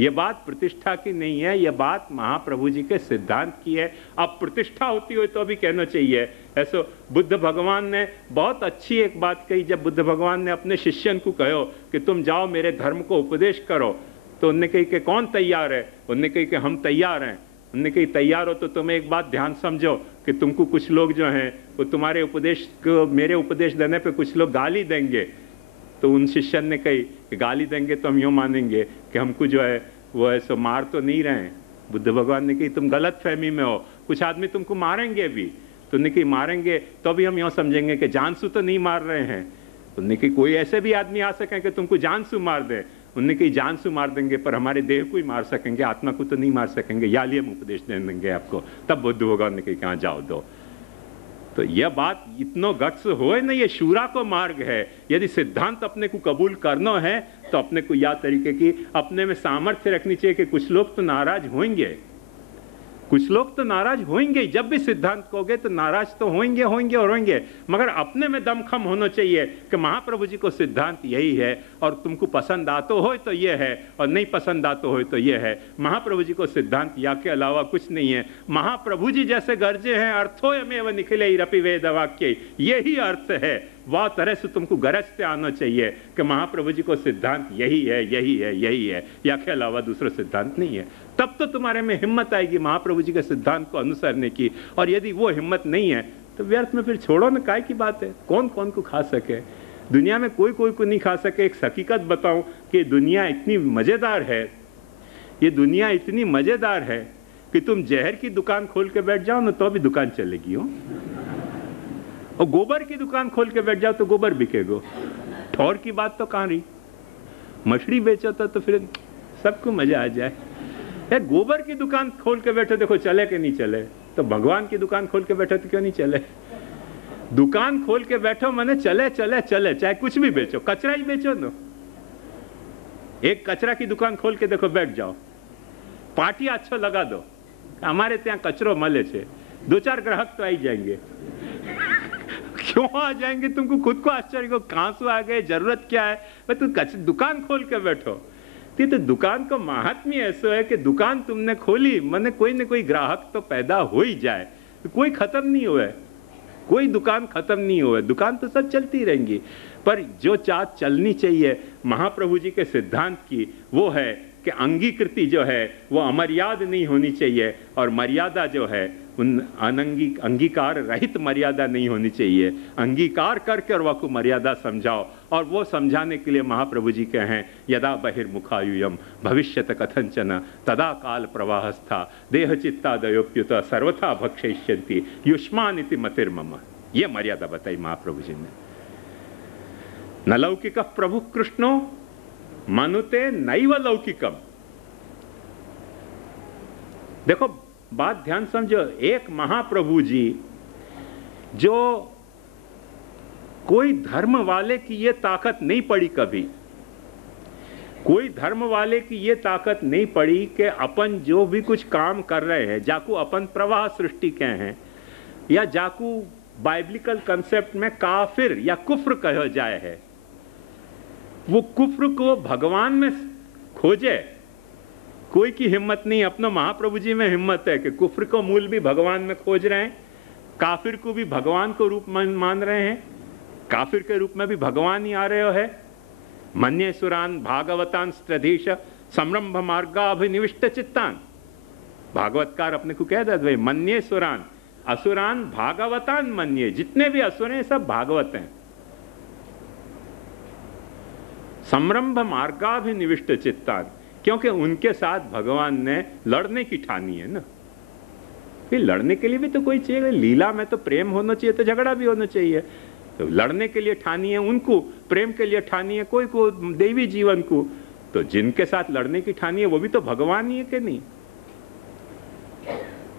ये बात प्रतिष्ठा की नहीं है, ये बात महाप्रभु जी के सिद्धांत की है। अब प्रतिष्ठा होती हो तो भी कहना चाहिए। ऐसो बुद्ध भगवान ने बहुत अच्छी एक बात कही। जब बुद्ध भगवान ने अपने शिष्यन को कहो कि तुम जाओ मेरे धर्म को उपदेश करो, तो उनने कही कि कौन तैयार है? उनने कही कि हम तैयार हैं। उनने कही तैयार हो तो तुम एक बात ध्यान समझो कि तुमको कुछ लोग जो हैं वो तुम्हारे उपदेश को, मेरे उपदेश देने पे कुछ लोग गाली देंगे। तो उन शिष्यन ने कही कि गाली देंगे तो हम यूँ मानेंगे कि हमको जो है वो ऐसा मार तो नहीं रहे हैं। बुद्ध भगवान ने कही तुम गलत फहमी में हो, कुछ आदमी तुमको मारेंगे भी। तो उन्होंने कही मारेंगे तो भी हम यूँ समझेंगे कि जानसू तो नहीं मार रहे हैं। उन्होंने कही कोई ऐसे भी आदमी आ सके कि तुमको जानसू मार दे। उन्होंने कही जानसू मार देंगे पर हमारे देह को ही मार सकेंगे, आत्मा को तो नहीं मार सकेंगे, या लिए हम उपदेश दे देंगे आपको। तब बुद्ध भगवान ने कही कहाँ जाओ दो। तो यह बात इतनो गट्स होए ना, ये शूरा को मार्ग है। यदि सिद्धांत अपने को कबूल करना है तो अपने को यह तरीके की अपने में सामर्थ्य रखनी चाहिए कि कुछ लोग तो नाराज होंगे, कुछ लोग तो नाराज होंगे। जब भी सिद्धांत कहोगे तो नाराज तो होंगे और होंगे, मगर अपने में दमखम होना चाहिए कि महाप्रभु जी को सिद्धांत यही है और तुमको पसंद आतो हो तो ये है और नहीं पसंद आतो हो तो ये है। महाप्रभु जी को सिद्धांत या के अलावा कुछ नहीं है। महाप्रभु जी जैसे गर्जे हैं अर्थोयमेव निखिले रपि वेद वाक्य, यही अर्थ है। वह तरह से तुमको गरजते आना चाहिए कि महाप्रभु जी को सिद्धांत यही है, यही है, यही है, या के अलावा दूसरा सिद्धांत नहीं है। तब तो तुम्हारे में हिम्मत आएगी महाप्रभु जी के सिद्धांत को अनुसरने की। और यदि वो हिम्मत नहीं है तो व्यर्थ में फिर छोड़ो ना, काय की बात है। कौन कौन को खा सके दुनिया में? कोई को नहीं खा सके। एक हकीकत बताऊं कि दुनिया इतनी मजेदार है, ये दुनिया इतनी मजेदार है कि तुम जहर की दुकान खोल के बैठ जाओ ना तो भी दुकान चलेगी हो, और गोबर की दुकान खोल के बैठ जाओ तो गोबर बिकेगो। ठौर की बात तो कहाँ रही? मछली बेचो तो फिर सबको मजा आ जाए। यार गोबर की दुकान खोल के बैठो, देखो चले कि नहीं चले। तो भगवान की दुकान खोल के बैठो तो क्यों नहीं चले? दुकान खोल के बैठो माने चले चले चले, चाहे कुछ भी बेचो, कचरा ही बेचो ना। एक कचरा की दुकान खोल के देखो बैठ जाओ, पार्टी अच्छा लगा दो, हमारे ત્યાં कचरो मले छे, 2-4 ग्राहक तो आ ही जाएंगे। क्यों आ जाएंगे? तुमको खुद को आश्चर्य को, कहां से आ गए, जरूरत क्या है? तो दुकान खोल के बैठो। तो दुकान का महात्म्य ऐसा है कि दुकान तुमने खोली माने कोई न कोई ग्राहक तो पैदा हो ही जाए, तो कोई खत्म नहीं हुआ है, कोई दुकान खत्म नहीं हुआ, दुकान तो सब चलती रहेंगी, पर जो चाल चलनी चाहिए महाप्रभु जी के सिद्धांत की वो है कि अंगीकृति जो है वो अमर्याद नहीं होनी चाहिए, और मर्यादा जो है उन अंगीकार रहित मर्यादा नहीं होनी चाहिए। अंगीकार करके और वह मर्यादा समझाओ, और वो समझाने के लिए महाप्रभु जी कहे हैं यदा बहिर्मुखायुयम भविष्यत कथंचन तदा काल प्रवाहस्था देह चित्तादयोप्युत सर्वथा भक्षयिष्यन्ति युष्मानिति मतिर्मम। ये मर्यादा बताई महाप्रभु जी ने। न लौकिक प्रभु कृष्णो मनुते नैव लौकिकम। देखो बात ध्यान समझो, एक महाप्रभु जी जो कोई धर्म वाले की ये ताकत नहीं पड़ी, कभी कोई धर्म वाले की ये ताकत नहीं पड़ी कि अपन जो भी कुछ काम कर रहे हैं जाकू अपन प्रवाह सृष्टि के हैं, या जाकू बाइबलिकल कंसेप्ट में काफिर या कुफ्र कहा जाए है, वो कुफ्र को भगवान में खोजे। कोई की हिम्मत नहीं, अपना महाप्रभु जी में हिम्मत है कि कुफ्र को मूल भी भगवान में खोज रहे हैं, काफिर को भी भगवान को रूप मान रहे हैं, काफिर के रूप में भी भगवान ही आ रहे है। मन्ये सुरान भागवतान स्त्रधीश संरंभ मार्गाभिनिविष्ट चित्तान। भागवतकार अपने को कह देते भाई मन्ये सुरान, असुरान भागवतान मन्ये, जितने भी असुर हैं सब भागवत हैं। संरंभ मार्गाभिनिविष्ट चित्तान, क्योंकि उनके साथ भगवान ने लड़ने की ठानी है ना। फिर लड़ने के लिए भी तो कोई चाहिए, लीला में तो प्रेम होना चाहिए तो झगड़ा भी होना चाहिए। तो लड़ने के लिए ठानी है उनको, प्रेम के लिए ठानी है कोई को देवी जीवन को, तो जिनके साथ लड़ने की ठानी है वो भी तो भगवान ही है कि नहीं।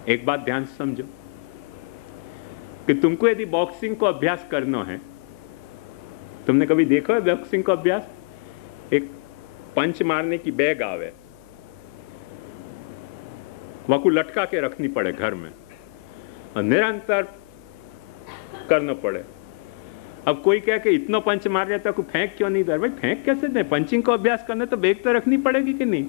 एक बात ध्यान से समझो कि तुमको यदि बॉक्सिंग को अभ्यास करना है, तुमने कभी देखा है बॉक्सिंग का अभ्यास? एक पंच मारने की बैग आवे, वह को लटका के रखनी पड़े घर में और निरंतर करना पड़े। अब कोई कहे कि इतना पंच मार जाता है, को फेंक क्यों नहीं दे? भाई फेंक कैसे दे? पंचिंग को अभ्यास करने तो बैग तो रखनी पड़ेगी कि नहीं?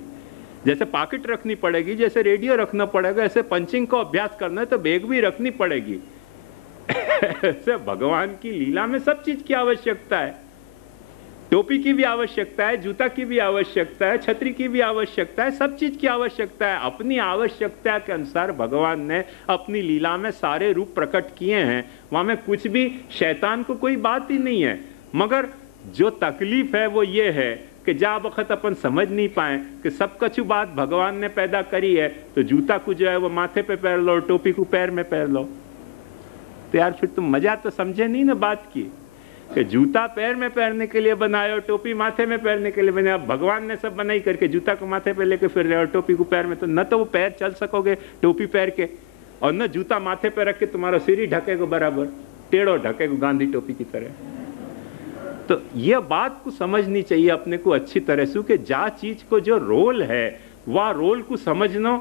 जैसे पॉकेट रखनी पड़ेगी, जैसे रेडियो रखना पड़ेगा, ऐसे पंचिंग को अभ्यास करना है तो बैग भी रखनी पड़ेगी। ऐसे भगवान की लीला में सब चीज की आवश्यकता है। टोपी की भी आवश्यकता है, जूता की भी आवश्यकता है, छतरी की भी आवश्यकता है, सब चीज की आवश्यकता है। अपनी आवश्यकता के अनुसार भगवान ने अपनी लीला में सारे रूप प्रकट किए हैं। वहां में कुछ भी शैतान को कोई बात ही नहीं है। मगर जो तकलीफ है वो ये है कि जा वक्त अपन समझ नहीं पाए कि सब कछु बात भगवान ने पैदा करी है, तो जूता को जो है वो माथे पे पहन लो, टोपी को पैर में पहन लो। तो यार फिर तुम मजा तो समझे नहीं ना बात की, कि जूता पैर में पहनने के लिए बनाए और टोपी माथे में पहनने के लिए बनाए। भगवान ने सब बनाई करके जूता को माथे पे लेके फिर रहे और टोपी को पैर में, तो न तो वो पैर चल सकोगे टोपी पैर के, और न जूता माथे पे रख के तुम्हारा सिर ही ढकेगा बराबर, टेढ़ो ढकेगा गांधी टोपी की तरह। तो यह बात को समझनी चाहिए अपने को अच्छी तरह से कि जा चीज को जो रोल है वह रोल को समझना,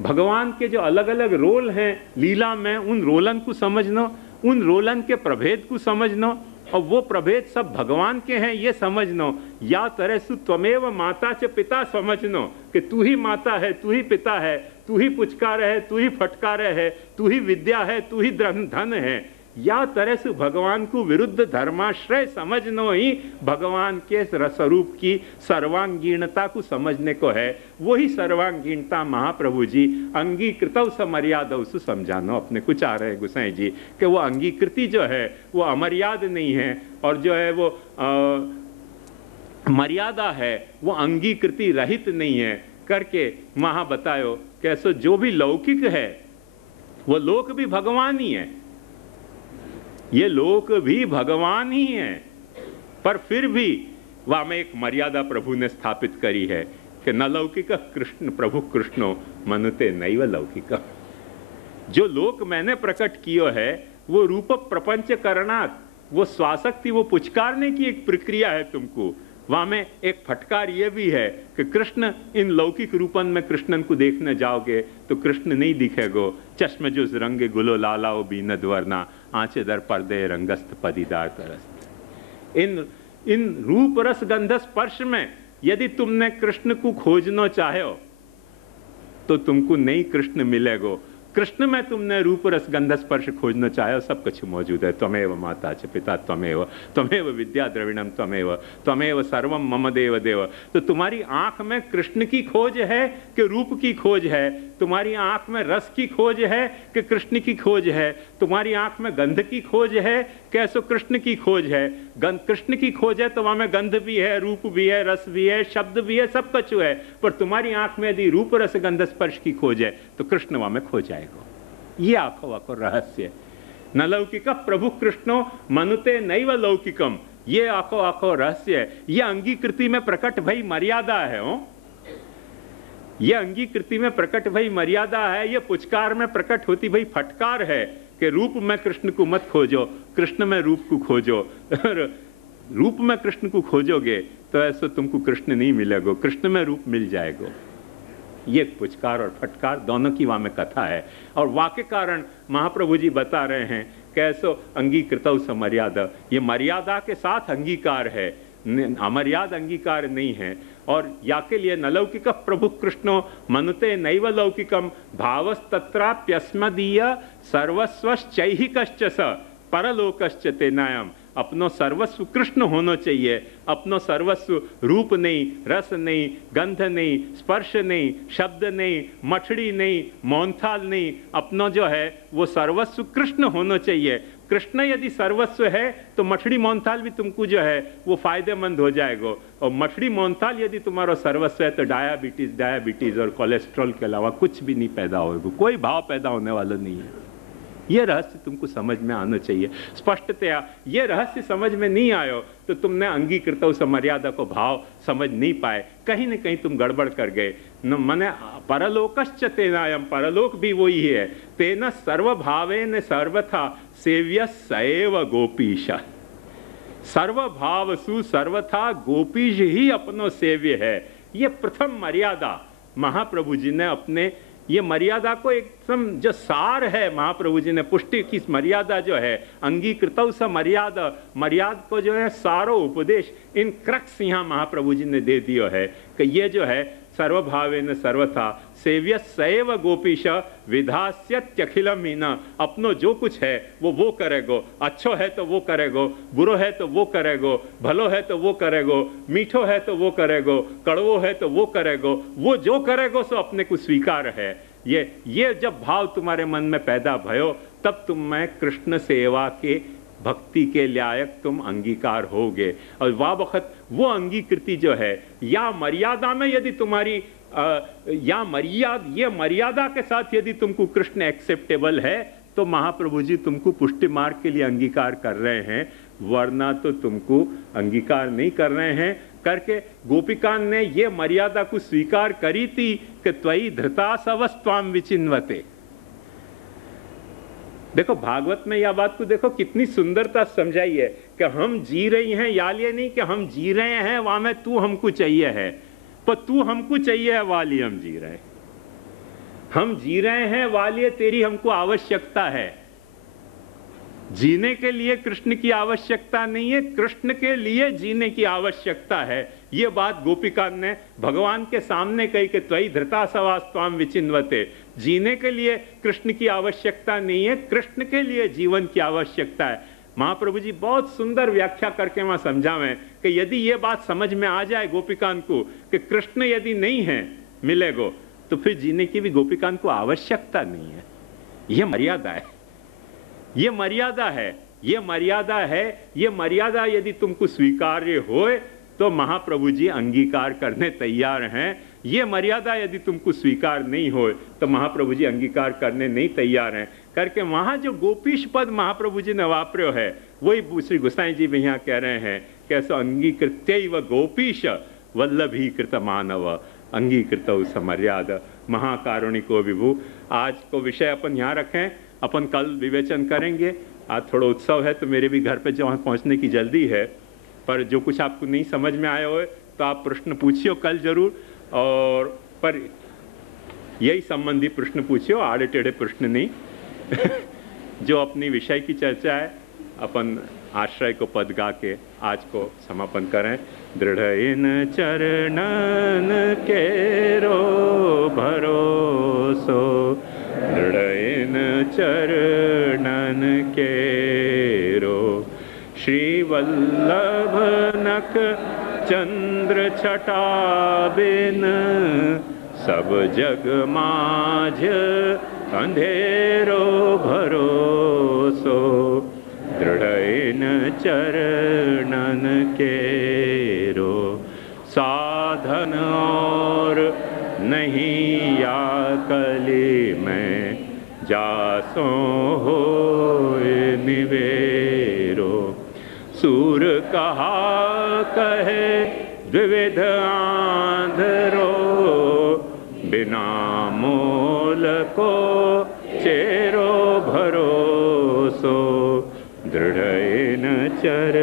भगवान के जो अलग अलग रोल हैं लीला में उन रोलन को समझना, उन रोलन के प्रभेद को समझना, और वो प्रभेद सब भगवान के हैं ये समझना। या तरह से त्वमेव माता च पिता समझना कि तू ही माता है, तू ही पिता है, तू ही पुचकार है, तू ही फटकार है, तू ही विद्या है, तू ही धन है। या तरह से भगवान को विरुद्ध धर्माश्रय समझना ही भगवान के स्वरूप की सर्वांगीणता को समझने को है। वही सर्वांगीणता महाप्रभु जी अंगीकृतौ समर्यादौ से समझाना अपने को चाह रहे गुसाई जी कि वो अंगीकृति जो है वो अमर्याद नहीं है, और जो है वो मर्यादा है वो अंगीकृति रहित नहीं है करके वहां बतायो। कैसे जो भी लौकिक है वो लोक भी भगवान ही है, ये लोक भी भगवान ही है, पर फिर भी वहां में एक मर्यादा प्रभु ने स्थापित करी है कि न लौकिक कृष्ण प्रभु कृष्णो मनुते नैव लौकिक। जो लोक मैंने प्रकट कियो है वो रूप प्रपंच करणात, वो स्वासक्ति, वो पुचकारने की एक प्रक्रिया है तुमको। वहां में एक फटकार ये भी है कि कृष्ण इन लौकिक रूपन में कृष्णन को देखने जाओगे तो कृष्ण नहीं दिखेगो। चश्मे जो रंगे गुलो लालाओ बीनद वरना आंचे दर पर्दे रंगस्त पदीदार तरस्त। इन रूप रस गंध स्पर्श में यदि तुमने कृष्ण को खोजना चाहो तो तुमको नहीं कृष्ण मिलेगो। कृष्ण में तुमने रूप रस गंध स्पर्श खोजना चाहे, सब कुछ मौजूद है। त्वमेव माता च पिता त्वमेव, त्वमेव विद्या द्रविणम त्वमेव, त्वमेव सर्वम मम देव देव। तो तुम्हारी आंख में कृष्ण की खोज है कि रूप की खोज है? तुम्हारी आंख में रस की खोज है कि कृष्ण की खोज है? तुम्हारी आंख में गंध की खोज है कि ऐसो कृष्ण की खोज है? कृष्ण की खोज है तो वहां में गंध भी है, रूप भी है, रस भी है, शब्द भी है, सब कुछ है। पर तुम्हारी आंख में यदि रूप रस गंध स्पर्श की खोज है तो कृष्ण वहां में खो जाएगा। ये आखो आखो रहस्य। न लौकिक प्रभु कृष्णो मनुते नैव लौकिकम, ये आखो आखो रहस्य है। ये अंगीकृति में प्रकट भई मर्यादा है। ये अंगीकृति में प्रकट भई मर्यादा है। ये पुचकार में प्रकट होती भई फटकार है कि रूप में कृष्ण को मत खोजो, कृष्ण में रूप को खोजो। रूप में कृष्ण को खोजोगे तो ऐसा तुमको कृष्ण नहीं मिलेगा, कृष्ण में रूप मिल जाएगा। ये पुचकार और फटकार दोनों की वहां में कथा है। और वाक्य कारण महाप्रभु जी बता रहे हैं कैसो अंगीकृतौ स मर्यादा, ये मर्यादा के साथ अंगीकार है, अमर्याद अंगीकार नहीं है। और या के लिए नलौकिक प्रभु कृष्णो मनुते नैव लौकिकम भावस्तत्राप्यस्मदीय सर्वस्वश्चैहिकश्च स परलोकश्च तेनायम। अपनो सर्वस्व कृष्ण होना चाहिए, अपनो सर्वस्व रूप नहीं, रस नहीं, गंध नहीं, स्पर्श नहीं, शब्द नहीं, मठड़ी नहीं, मोहनथाल नहीं, अपनो जो है वो सर्वस्व कृष्ण होना चाहिए। कृष्ण यदि सर्वस्व है तो मठड़ी मोहनथाल भी तुमको जो है वो फायदेमंद हो जाएगा। और मठड़ी मोहनथाल यदि तुम्हारा सर्वस्व है तो डायबिटीज और कोलेस्ट्रॉल के अलावा कुछ भी नहीं पैदा होगा, कोई भाव पैदा होने वाला नहीं है। ये रहस्य तुमको समझ में आना चाहिए स्पष्टतया। ये रहस्य समझ में नहीं आयो तो तुमने अंगीकृत उस मर्यादा को भाव समझ नहीं पाए, कहीं न कहीं तुम गड़बड़ कर गए। न मने परलोकश्च तेनायम, परलोक भी वही है। तेन सर्वभावेन सर्वथा सेव्य सैव गोपीश। सर्वभावसु सर्वथा गोपीश ही अपनो सेव्य है। ये प्रथम मर्यादा महाप्रभु जी ने अपने, ये मर्यादा को एकदम जो सार है महाप्रभु जी ने पुष्टि की। मर्यादा जो है अंगीकृतौ स मर्यादा, मर्यादा को जो है सारो उपदेश इन क्रक्स यहाँ महाप्रभु जी ने दे दिया है कि ये जो है सर्वभावेन सर्वथा सेव्य सैव गोपीश विधास्यत्यखिलम हीना। अपनो जो कुछ है वो करेगो, अच्छो है तो वो करेगो, बुरो है तो वो करेगो, भलो है तो वो करेगो, मीठो है तो वो करेगो, कड़वो है तो वो करेगो, वो जो करेगो सो अपने को स्वीकार है। ये जब भाव तुम्हारे मन में पैदा भयो तब तुम में कृष्ण सेवा के भक्ति के लायक तुम अंगीकार होगे। और वह वक्त वो अंगीकृति जो है या मर्यादा में यदि तुम्हारी या मर्यादा के साथ यदि तुमको कृष्ण एक्सेप्टेबल है तो महाप्रभु जी तुमको पुष्टि मार्ग के लिए अंगीकार कर रहे हैं, वरना तो तुमको अंगीकार नहीं कर रहे हैं। करके गोपिकान ने ये मर्यादा को स्वीकार करी थी कि त्वयि धृतासवस्त्वाम विचिन्वते। देखो भागवत में यह बात को देखो कितनी सुंदरता समझाई है कि हम जी रही हैं, या लिए नहीं कि हम जी रहे हैं वहां में तू हमको चाहिए है, पर तू हमको चाहिए है वाली हम जी रहे। हम जी रहे हैं वाली तेरी हमको आवश्यकता है। जीने के लिए कृष्ण की आवश्यकता नहीं है, कृष्ण के लिए जीने की आवश्यकता है। ये बात गोपिका ने भगवान के सामने कही कि त्वयि धृतासवास्त्वाम विचिन्वते। जीने के लिए कृष्ण की आवश्यकता नहीं है, कृष्ण के लिए जीवन की आवश्यकता है। महाप्रभु जी बहुत सुंदर व्याख्या करके वहां समझावें कि यदि ये बात समझ में आ जाए गोपिकान को कि कृष्ण यदि नहीं है मिलेगो तो फिर जीने की भी गोपिकान को आवश्यकता नहीं है। यह मर्यादा है, ये मर्यादा है, ये मर्यादा है। ये मर्यादा यदि तुमको स्वीकार्य होए तो महाप्रभु जी अंगीकार करने तैयार हैं। ये मर्यादा यदि तुमको स्वीकार नहीं होए तो महाप्रभु जी अंगीकार करने नहीं तैयार हैं। करके वहां जो गोपीश पद महाप्रभु जी ने वापर्यो है वही श्री गोसाई जी भी यहाँ कह रहे हैं कैसे अंगीकृत्यैव गोपीश वल्लभीकृत मानव अंगीकृत समर्याद महाकारुणिको विभु। आज को विषय अपन यहाँ रखें, अपन कल विवेचन करेंगे। आज थोड़ा उत्सव है तो मेरे भी घर पे जो पहुँचने की जल्दी है, पर जो कुछ आपको नहीं समझ में आया हो तो आप प्रश्न पूछियो कल जरूर। और पर यही संबंधी प्रश्न पूछियो, आड़े टेढ़े प्रश्न नहीं। जो अपनी विषय की चर्चा है अपन आश्रय को पद गा के आज को समापन करें। दृढ़ इन चरणन केरो भरोसो, दृढ़ चरणन केरो। श्री वल्लभ नख चंद्र छटा बिन सब जग माझ अंधेरो भरोसो। दृढ़ चरणन केरो साधन और नहीं या कली में जासो हो निवेरो। सूर कहा कहे द्विविध आंधरो बिना मोल को चेरो भरोसो। दृढ़ चर